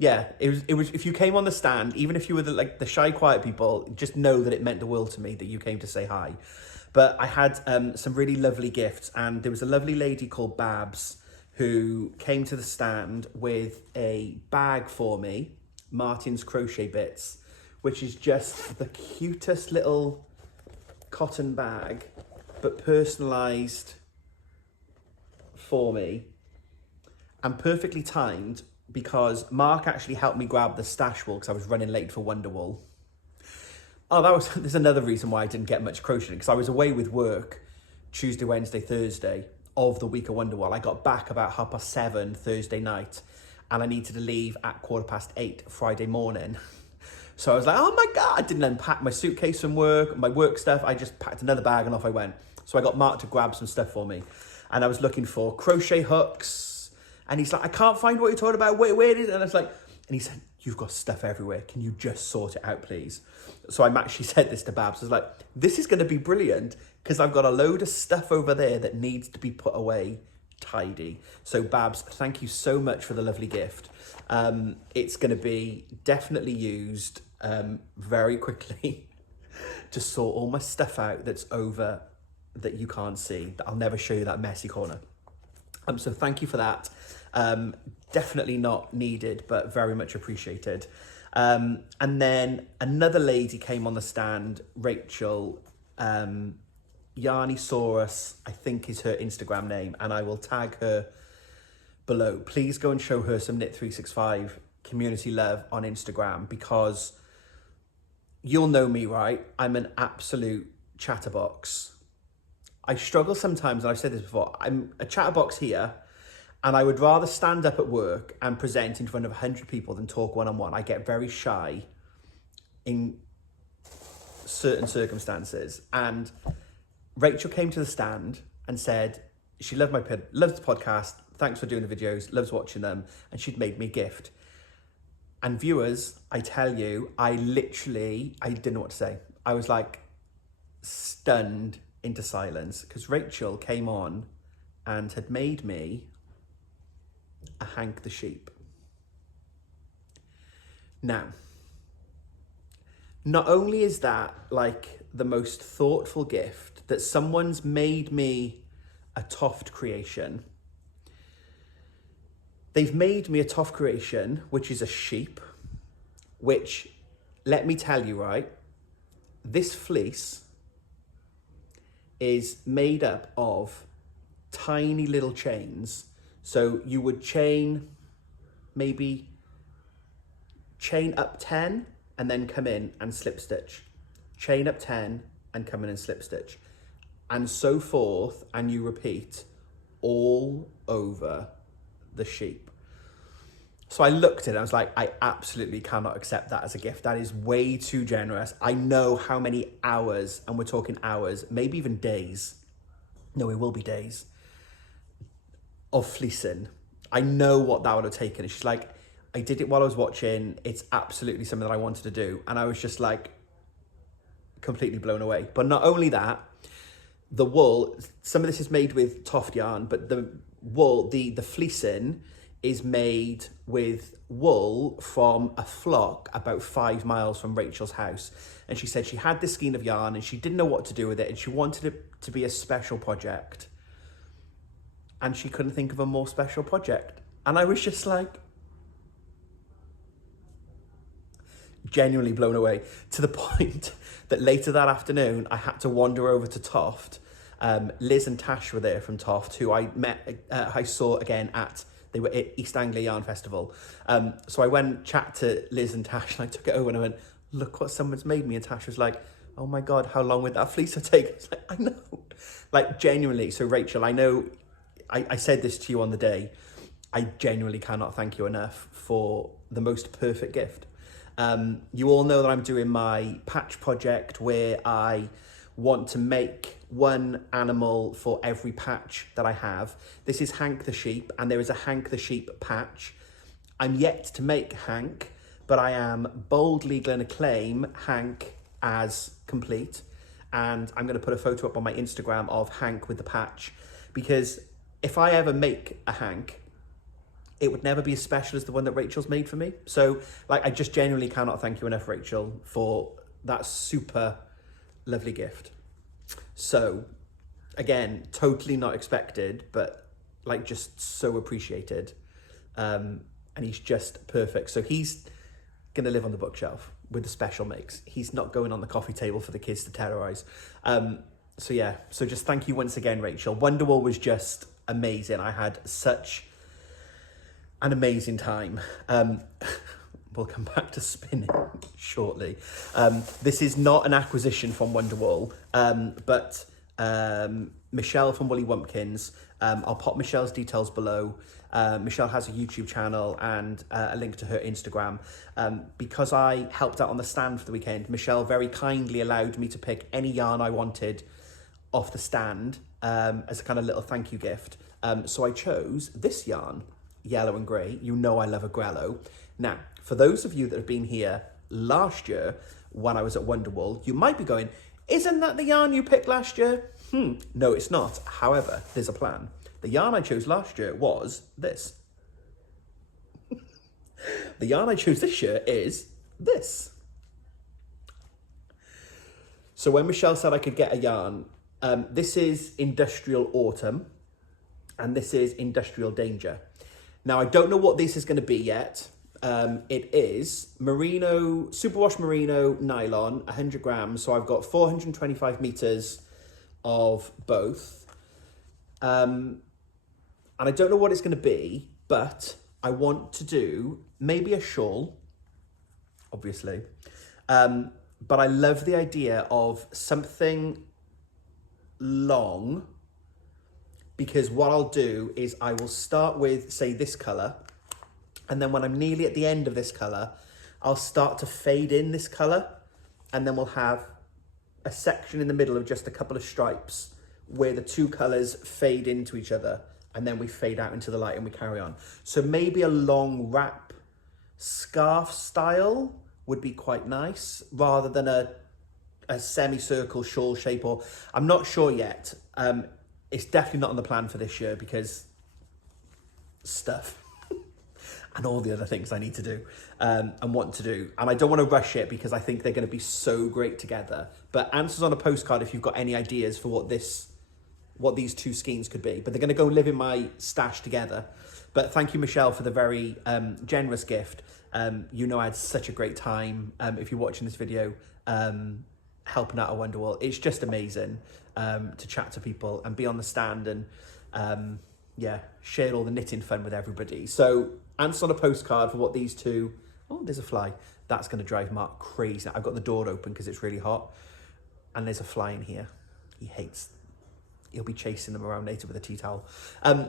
it was, if you came on the stand, even if you were the shy, quiet people, just know that it meant the world to me that you came to say hi. But I had some really lovely gifts, and there was a lovely lady called Babs who came to the stand with a bag for me, Martin's Crochet Bits, which is just the cutest little cotton bag, but personalised for me. and perfectly timed because Mark actually helped me grab the stash wool because I was running late for Wonderwool. Oh, there's another reason why I didn't get much crocheting, because I was away with work Tuesday, Wednesday, Thursday of the week of Wonderwool. I got back about 7:30 Thursday night, and I needed to leave at 8:15 Friday morning. So I was like, oh my God, I didn't unpack my suitcase from work, my work stuff. I just packed another bag and off I went. So I got Mark to grab some stuff for me. And I was looking for crochet hooks. And he's like, I can't find what you're talking about. Where is it? And I was like, and he said, you've got stuff everywhere. Can you just sort it out, please? So I actually said this to Babs. I was like, this is going to be brilliant because I've got a load of stuff over there that needs to be put away tidy. So Babs, thank you so much for the lovely gift. It's going to be definitely used very quickly to sort all my stuff out that's over that you can't see. I'll never show you that messy corner. So thank you for that. Definitely not needed, but very much appreciated. And then another lady came on the stand, Rachael, Yarnysaurus, I think is her Instagram name, and I will tag her below. Please go and show her some Knit365 community love on Instagram, because you'll know me, right? I'm an absolute chatterbox. I struggle sometimes, and I've said this before, I'm a chatterbox here, and I would rather stand up at work and present in front of 100 people than talk one-on-one. I get very shy in certain circumstances. And Rachael came to the stand and said she loves loves the podcast, thanks for doing the videos, loves watching them, and she'd made me a gift. And viewers, I tell you, I didn't know what to say. I was like stunned into silence because Rachael came on and had made me a Hank the sheep. Now, not only is that like the most thoughtful gift that someone's made me a Toft creation, they've made me a Toft creation, which is a sheep, which, let me tell you, right, this fleece is made up of tiny little chains. So you would chain up 10 and then come in and slip stitch. Chain up 10 and come in and slip stitch. And so forth, and you repeat all over the sheep. So I looked at it and I was like, I absolutely cannot accept that as a gift. That is way too generous. I know how many hours, and we're talking hours, maybe even days. No, it will be days of fleecing. I know what that would have taken. And she's like, I did it while I was watching. It's absolutely something that I wanted to do. And I was just like completely blown away. But not only that, the wool, some of this is made with Toft yarn, but the wool, the fleecing is made with wool from a flock about 5 miles from Rachel's house. And she said she had this skein of yarn and she didn't know what to do with it, and she wanted it to be a special project. And she couldn't think of a more special project. And I was just like, genuinely blown away, to the point that later that afternoon, I had to wander over to Toft. Liz and Tash were there from Toft, who I saw again they were at East Anglia Yarn Festival. So I went and chat to Liz and Tash, and I took it over and I went, look what someone's made me. And Tash was like, oh my God, how long would that fleece have taken? I was like, I know. Like, genuinely. So Rachael, I know, I said this to you on the day, I genuinely cannot thank you enough for the most perfect gift. You all know that I'm doing my patch project where I want to make one animal for every patch that I have. This is Hank the sheep, and there is a Hank the sheep patch. I'm yet to make Hank, but I am boldly going to claim Hank as complete. And I'm going to put a photo up on my Instagram of Hank with the patch, because if I ever make a Hank, it would never be as special as the one that Rachel's made for me. So, like, I just genuinely cannot thank you enough, Rachael, for that super lovely gift. So, again, totally not expected, but, like, just so appreciated. And he's just perfect. So he's going to live on the bookshelf with the special makes. He's not going on the coffee table for the kids to terrorize. So, yeah. So just thank you once again, Rachael. Wonderwool was just amazing. I had such an amazing time. We'll come back to spinning shortly. This is not an acquisition from Wonderwool, but Michelle from Woolly Wumpkins. I'll pop Michelle's details below. Michelle has a YouTube channel and a link to her Instagram. Because I helped out on the stand for the weekend, Michelle very kindly allowed me to pick any yarn I wanted off the stand as a kind of little thank you gift. So I chose this yarn, yellow and grey. You know I love a grello. Now, for those of you that have been here last year when I was at Wonderwool, you might be going, isn't that the yarn you picked last year? No, it's not. However, there's a plan. The yarn I chose last year was this. The yarn I chose this year is this. So when Michelle said I could get a yarn, this is Industrial Autumn and this is Industrial Danger. Now, I don't know what this is going to be yet. It is merino, superwash merino nylon, 100 grams. So I've got 425 meters of both. And I don't know what it's going to be, but I want to do maybe a shawl, obviously. But I love the idea of something long, because what I'll do is I will start with, say, this colour. And then when I'm nearly at the end of this colour, I'll start to fade in this colour. And then we'll have a section in the middle of just a couple of stripes where the two colours fade into each other. And then we fade out into the light and we carry on. So maybe a long wrap scarf style would be quite nice, rather than a semicircle shawl shape, or I'm not sure yet. It's definitely not on the plan for this year because stuff. And all the other things I need to do and want to do. And I don't want to rush it because I think they're going to be so great together. But answers on a postcard if you've got any ideas for what these two skeins could be. But they're going to go live in my stash together. But thank you, Michelle, for the very generous gift. You know I had such a great time. If you're watching this video, helping out at Wonderwool. It's just amazing to chat to people and be on the stand and yeah, share all the knitting fun with everybody. So answer on a postcard for what these two, oh, there's a fly. That's going to drive Mark crazy. I've got the door open because it's really hot. And there's a fly in here. He'll be chasing them around later with a tea towel.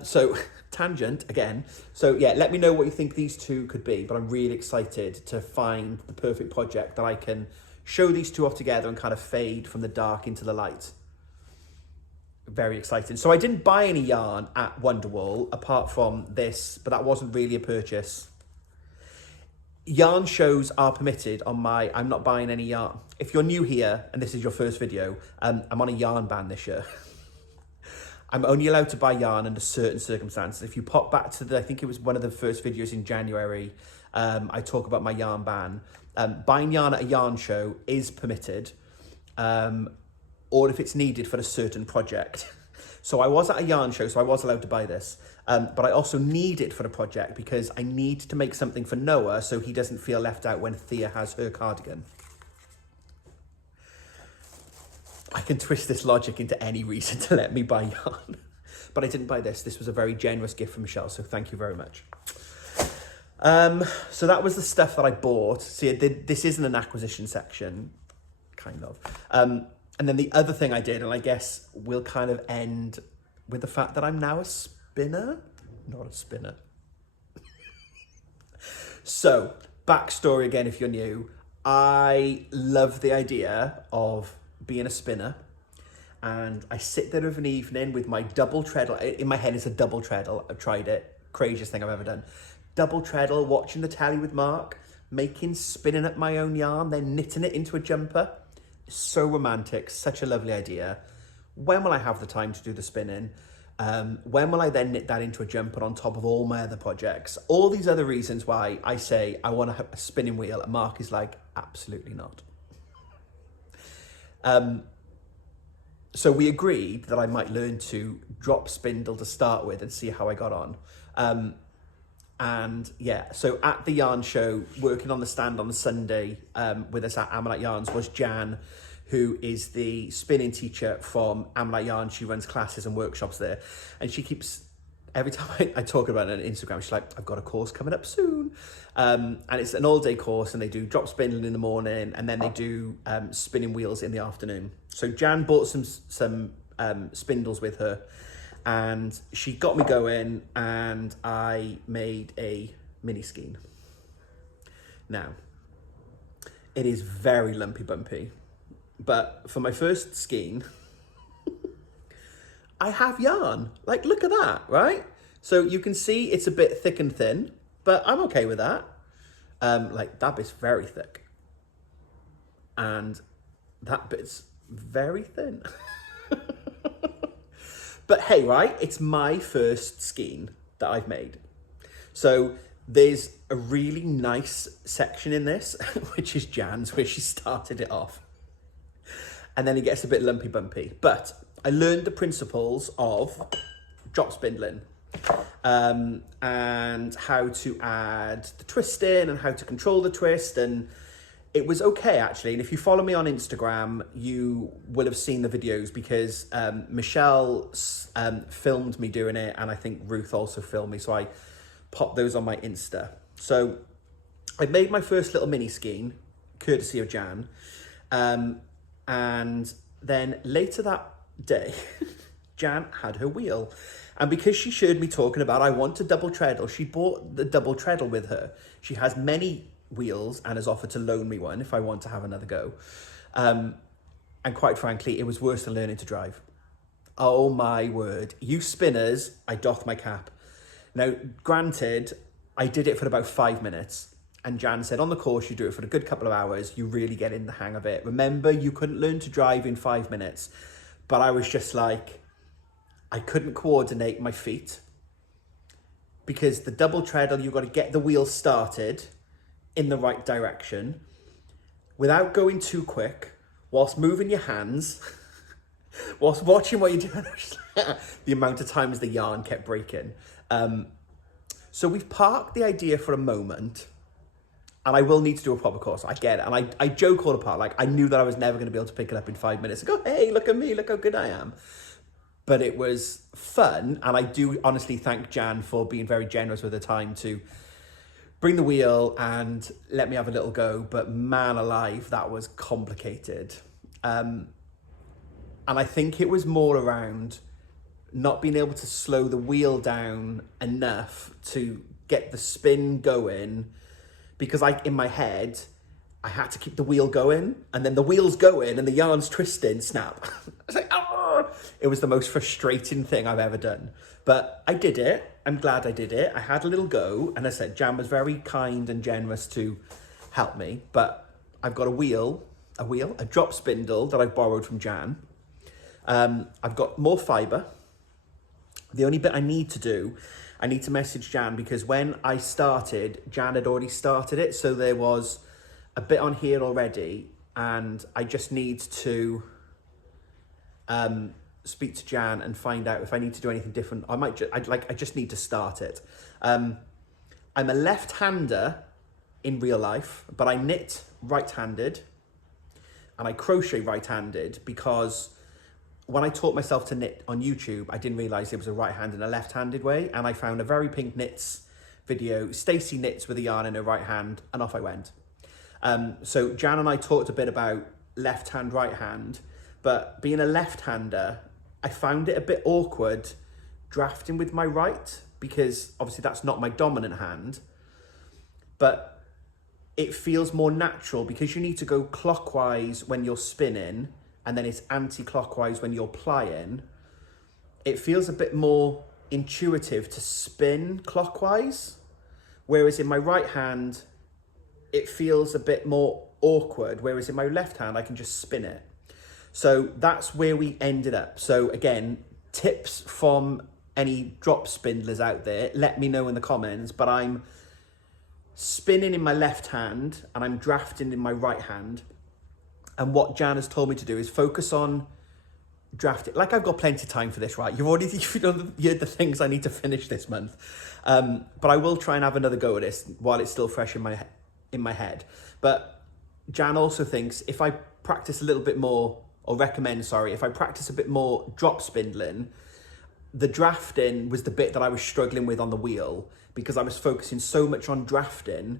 So tangent again. So yeah, let me know what you think these two could be. But I'm really excited to find the perfect project that I can show these two off together and kind of fade from the dark into the light. Very exciting. So I didn't buy any yarn at Wonderwool apart from this, but that wasn't really a purchase. Yarn shows are permitted on my, I'm not buying any yarn. If you're new here and this is your first video, I'm on a yarn ban this year. I'm only allowed to buy yarn under certain circumstances. If you pop back to I think it was one of the first videos in January, I talk about my yarn ban. Buying yarn at a yarn show is permitted. Or if it's needed for a certain project. So I was at a yarn show, so I was allowed to buy this. But I also need it for the project because I need to make something for Noah so he doesn't feel left out when Thea has her cardigan. I can twist this logic into any reason to let me buy yarn. But I didn't buy this. This was a very generous gift from Michelle, so thank you very much. So that was the stuff that I bought. See, this isn't an acquisition section, kind of. And then the other thing I did, and I guess we'll kind of end with the fact that I'm now a spinner. Not a spinner. So, backstory again if you're new. I love the idea of being a spinner. And I sit there of an evening with my double treadle. In my head, it's a double treadle. I've tried it. Craziest thing I've ever done. Double treadle, watching the telly with Mark, spinning up my own yarn, then knitting it into a jumper. So romantic, such a lovely idea. When will I have the time to do the spinning? When will I then knit that into a jumper on top of all my other projects? All these other reasons why I say I want to have a spinning wheel, and Mark is like, absolutely not. So we agreed that I might learn to drop spindle to start with and see how I got on. And yeah, so at the yarn show, working on the stand on the Sunday with us at Ammonite Yarns was Jan, who is the spinning teacher from Ammonite Yarns. She runs classes and workshops there. And she keeps every time I talk about it on Instagram, she's like, I've got a course coming up soon. And it's an all-day course, and they do drop spindling in the morning, and then they do spinning wheels in the afternoon. So Jan bought some spindles with her, and she got me going, and I made a mini skein. Now, it is very lumpy bumpy, but for my first skein, I have yarn. Like, look at that, right? So you can see it's a bit thick and thin, but I'm okay with that. Like, that bit's very thick. And that bit's very thin. But hey, right, it's my first skein that I've made. So there's a really nice section in this, which is Jan's, where she started it off. And then it gets a bit lumpy bumpy. But I learned the principles of drop spindling, and how to add the twist in and how to control the twist, and it was okay actually. And if you follow me on Instagram, you will have seen the videos, because Michelle filmed me doing it, and I think Ruth also filmed me, so I popped those on my Insta. So I made my first little mini skein, courtesy of Jan, and then later that day, Jan had her wheel, and because she heard me talking about I want a double treadle, she bought the double treadle with her. She has many wheels and has offered to loan me one if I want to have another go, and quite frankly, it was worse than learning to drive. Oh my word, you spinners, I doff my cap. Now granted, I did it for about 5 minutes, and Jan said on the course you do it for a good couple of hours, you really get in the hang of it. Remember, you couldn't learn to drive in 5 minutes. But I was just like, I couldn't coordinate my feet, because the double treadle, you've got to get the wheel started in the right direction without going too quick, whilst moving your hands, whilst watching what you're doing. The amount of times the yarn kept breaking. So we've parked the idea for a moment, and I will need to do a proper course. I get it. And I joke all apart. Like, I knew that I was never going to be able to pick it up in 5 minutes and go, hey, look at me, look how good I am. But it was fun. And I do honestly thank Jan for being very generous with her time to bring the wheel and let me have a little go. But man alive, that was complicated. And I think it was more around not being able to slow the wheel down enough to get the spin going, because in my head, I had to keep the wheel going, and then the wheel's going and the yarn's twisting, snap. It's like, oh! It was the most frustrating thing I've ever done. But I did it. I'm glad I did it. I had a little go, and I said, Jan was very kind and generous to help me. But I've got a drop spindle that I borrowed from Jan. I've got more fibre. The only bit I need to do, I need to message Jan, because when I started, Jan had already started it. So there was a bit on here already, and I just need to speak to Jan and find out if I need to do anything different. I just need to start it. I'm a left-hander in real life, but I knit right-handed and I crochet right-handed, because when I taught myself to knit on YouTube, I didn't realise there was a right-handed and a left-handed way, and I found a Very Pink Knits video. Stacey knits with a yarn in her right hand, and off I went. So Jan and I talked a bit about left hand, right hand, but being a left-hander, I found it a bit awkward drafting with my right, because obviously that's not my dominant hand, but it feels more natural because you need to go clockwise when you're spinning, and then it's anti-clockwise when you're plying. It feels a bit more intuitive to spin clockwise, whereas in my right hand, it feels a bit more awkward, whereas in my left hand, I can just spin it. So that's where we ended up. So again, tips from any drop spindlers out there, let me know in the comments, but I'm spinning in my left hand and I'm drafting in my right hand. And what Jan has told me to do is focus on drafting. Like, I've got plenty of time for this, right? You've already heard the things I need to finish this month. But I will try and have another go at this while it's still fresh in my head. But Jan also thinks if I practice a little bit more, or recommends, sorry, if I practice a bit more drop spindling, the drafting was the bit that I was struggling with on the wheel, because I was focusing so much on drafting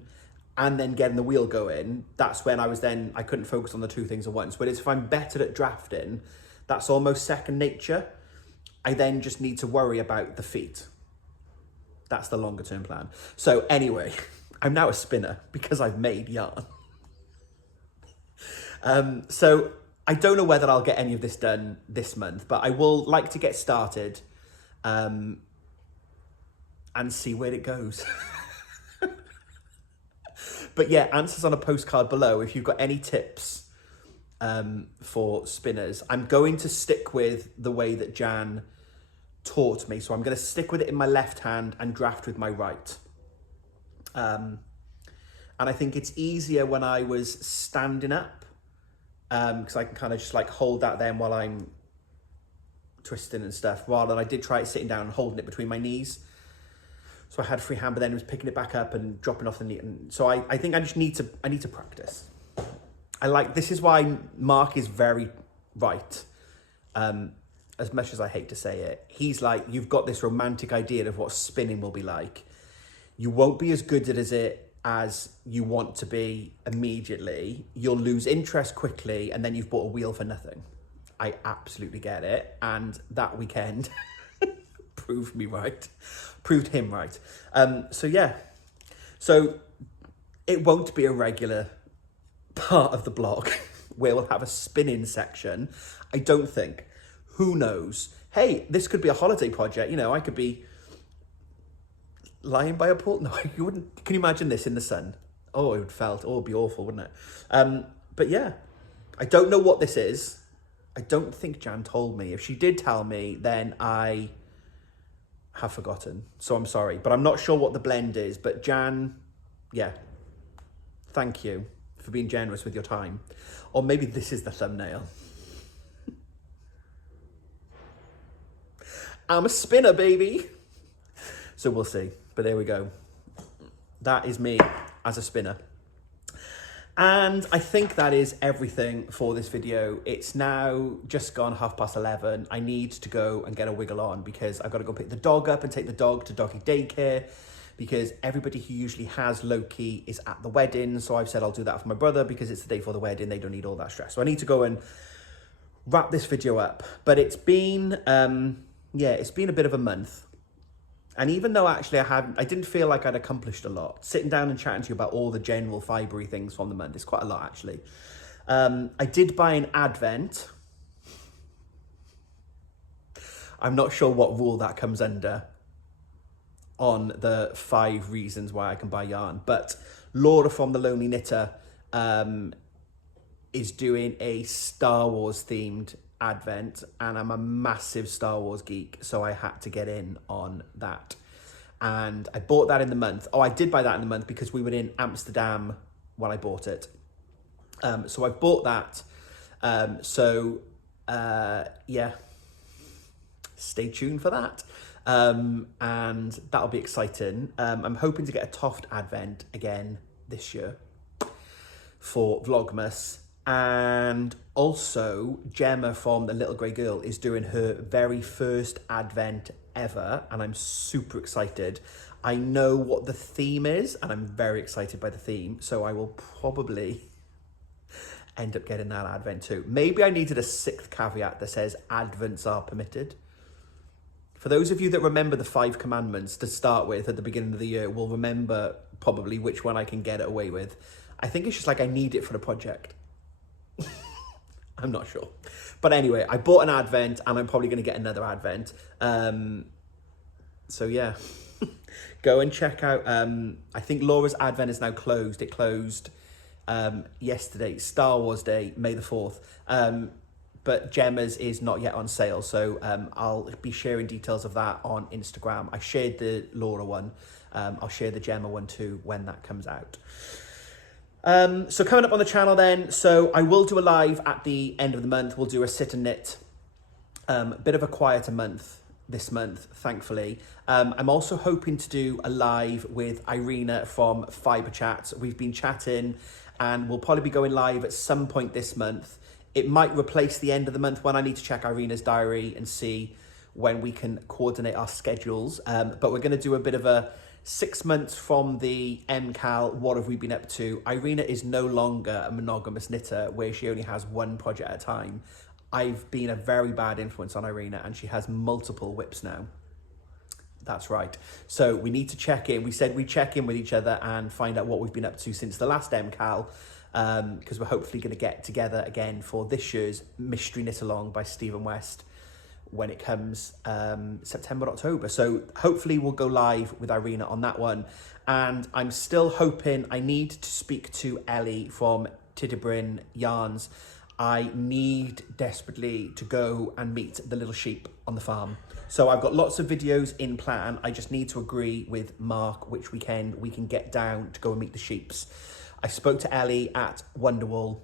and then getting the wheel going. That's when I couldn't focus on the two things at once. Whereas if I'm better at drafting, that's almost second nature. I then just need to worry about the feet. That's the longer term plan. So anyway, I'm now a spinner because I've made yarn. So I don't know whether I'll get any of this done this month, but I will like to get started and see where it goes. But yeah, answers on a postcard below if you've got any tips for spinners. I'm going to stick with the way that Jan taught me. So I'm going to stick with it in my left hand and draft with my right. And I think it's easier when I was standing up, because I can kind of just like hold that then while I'm twisting and stuff, rather than I did try it sitting down and holding it between my knees. So I had free hand, but then it was picking it back up and dropping off the knee. And so I think I just need to practice. This is why Mark is very right. As much as I hate to say it, he's like, you've got this romantic idea of what spinning will be like. You won't be as good at it as you want to be immediately. You'll lose interest quickly, and then you've bought a wheel for nothing. I absolutely get it. And that weekend proved him right. So yeah, so it won't be a regular part of the blog where we'll have a spinning section. I don't think. Who knows? Hey, this could be a holiday project. You know, I could be lying by a pool. No, you wouldn't. Can you imagine this in the sun? Oh, it would be awful, wouldn't it? But yeah, I don't know what this is. I don't think Jan told me. If she did tell me, then I have forgotten. So I'm sorry, but I'm not sure what the blend is. But Jan, yeah, thank you for being generous with your time. Or maybe this is the thumbnail. I'm a spinner, baby. So we'll see. But there we go. That is me as a spinner. And I think that is everything for this video. It's now just gone 11:30. I need to go and get a wiggle on because I've got to go pick the dog up and take the dog to doggy daycare, because everybody who usually has Loki is at the wedding. So I've said I'll do that for my brother because it's the day before the wedding. They don't need all that stress. So I need to go and wrap this video up. But it's been, it's been a bit of a month. And even though actually I didn't feel like I'd accomplished a lot, sitting down and chatting to you about all the general fibery things from the month, it's quite a lot actually. I did buy an advent. I'm not sure what rule that comes under on the 5 reasons why I can buy yarn, but Laura from The Lonely Knitter is doing a Star Wars themed advent, and I'm a massive Star Wars geek, so I had to get in on that. And I bought that in the month. Oh, I did buy that in the month because we were in Amsterdam when I bought it. So I bought that. Yeah, stay tuned for that. And that'll be exciting. I'm hoping to get a Toft advent again this year for Vlogmas. And also Gemma from The Little Grey Girl is doing her very first advent ever, and I'm super excited. I know what the theme is, and I'm very excited by the theme, so I will probably end up getting that advent too. Maybe I needed a 6th caveat that says advents are permitted. For those of you that remember the 5 commandments to start with at the beginning of the year will remember probably which one I can get it away with. I think it's just like I need it for the project. I'm not sure. But anyway, I bought an advent and I'm probably going to get another advent. So yeah, go and check out. I think Laura's advent is now closed. It closed yesterday, Star Wars Day, May the 4th. But Gemma's is not yet on sale. So I'll be sharing details of that on Instagram. I shared the Laura one. I'll share the Gemma one too when that comes out. So coming up on the channel then, so I will do a live at the end of the month. We'll do a sit and knit, bit of a quieter month this month, thankfully. I'm also hoping to do a live with Irina from Fibre Chats. We've been chatting and we'll probably be going live at some point this month. It might replace the end of the month when I need to check Irina's diary and see when we can coordinate our schedules. But we're going to do a bit of a 6 months from the MCAL, what have we been up to? Irina is no longer a monogamous knitter where she only has one project at a time. I've been a very bad influence on Irina and she has multiple whips now. That's right. So we need to check in. We said we'd check in with each other and find out what we've been up to since the last MCAL, because we're hopefully going to get together again for this year's Mystery Knit Along by Stephen West when it comes September, October. So hopefully we'll go live with Irina on that one. And I'm still hoping, I need to speak to Ellie from Knit365 Yarns. I need desperately to go and meet the little sheep on the farm. So I've got lots of videos in plan. I just need to agree with Mark which weekend we can get down to go and meet the sheeps. I spoke to Ellie at Wonderwall,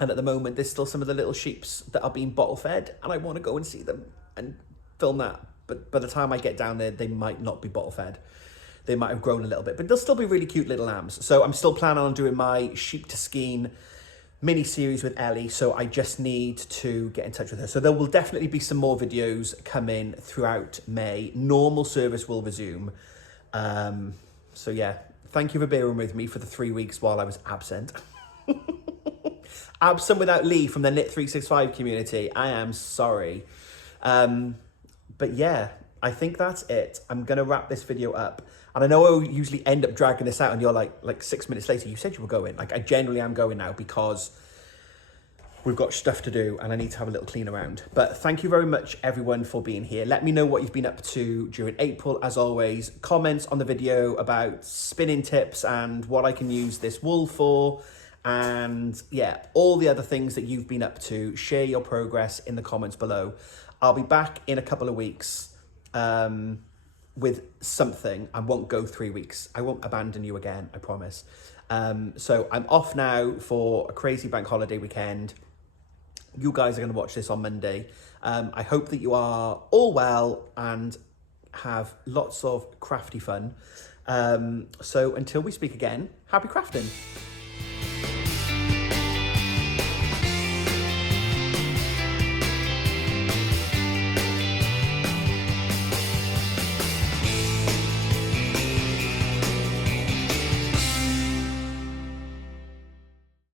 and at the moment there's still some of the little sheeps that are being bottle fed, and I want to go and see them and film that. But by the time I get down there, they might not be bottle fed. They might have grown a little bit, but they'll still be really cute little lambs. So I'm still planning on doing my sheep to skein mini series with Ellie, so I just need to get in touch with her. So there will definitely be some more videos coming throughout May. Normal service will resume. So yeah, thank you for bearing with me for the 3 weeks while I was absent. Absent without leave from the Knit365 community. I am sorry. But yeah, I think that's it. I'm gonna wrap this video up. And I know I usually end up dragging this out and you're like 6 minutes later, you said you were going. Like I generally am going now because we've got stuff to do and I need to have a little clean around. But thank you very much everyone for being here. Let me know what you've been up to during April. As always, comments on the video about spinning tips and what I can use this wool for. And yeah, all the other things that you've been up to. Share your progress in the comments below. I'll be back in a couple of weeks with something. I won't go 3 weeks. I won't abandon you again, I promise. So I'm off now for a crazy bank holiday weekend. You guys are going to watch this on Monday. I hope that you are all well and have lots of crafty fun. So until we speak again, happy crafting.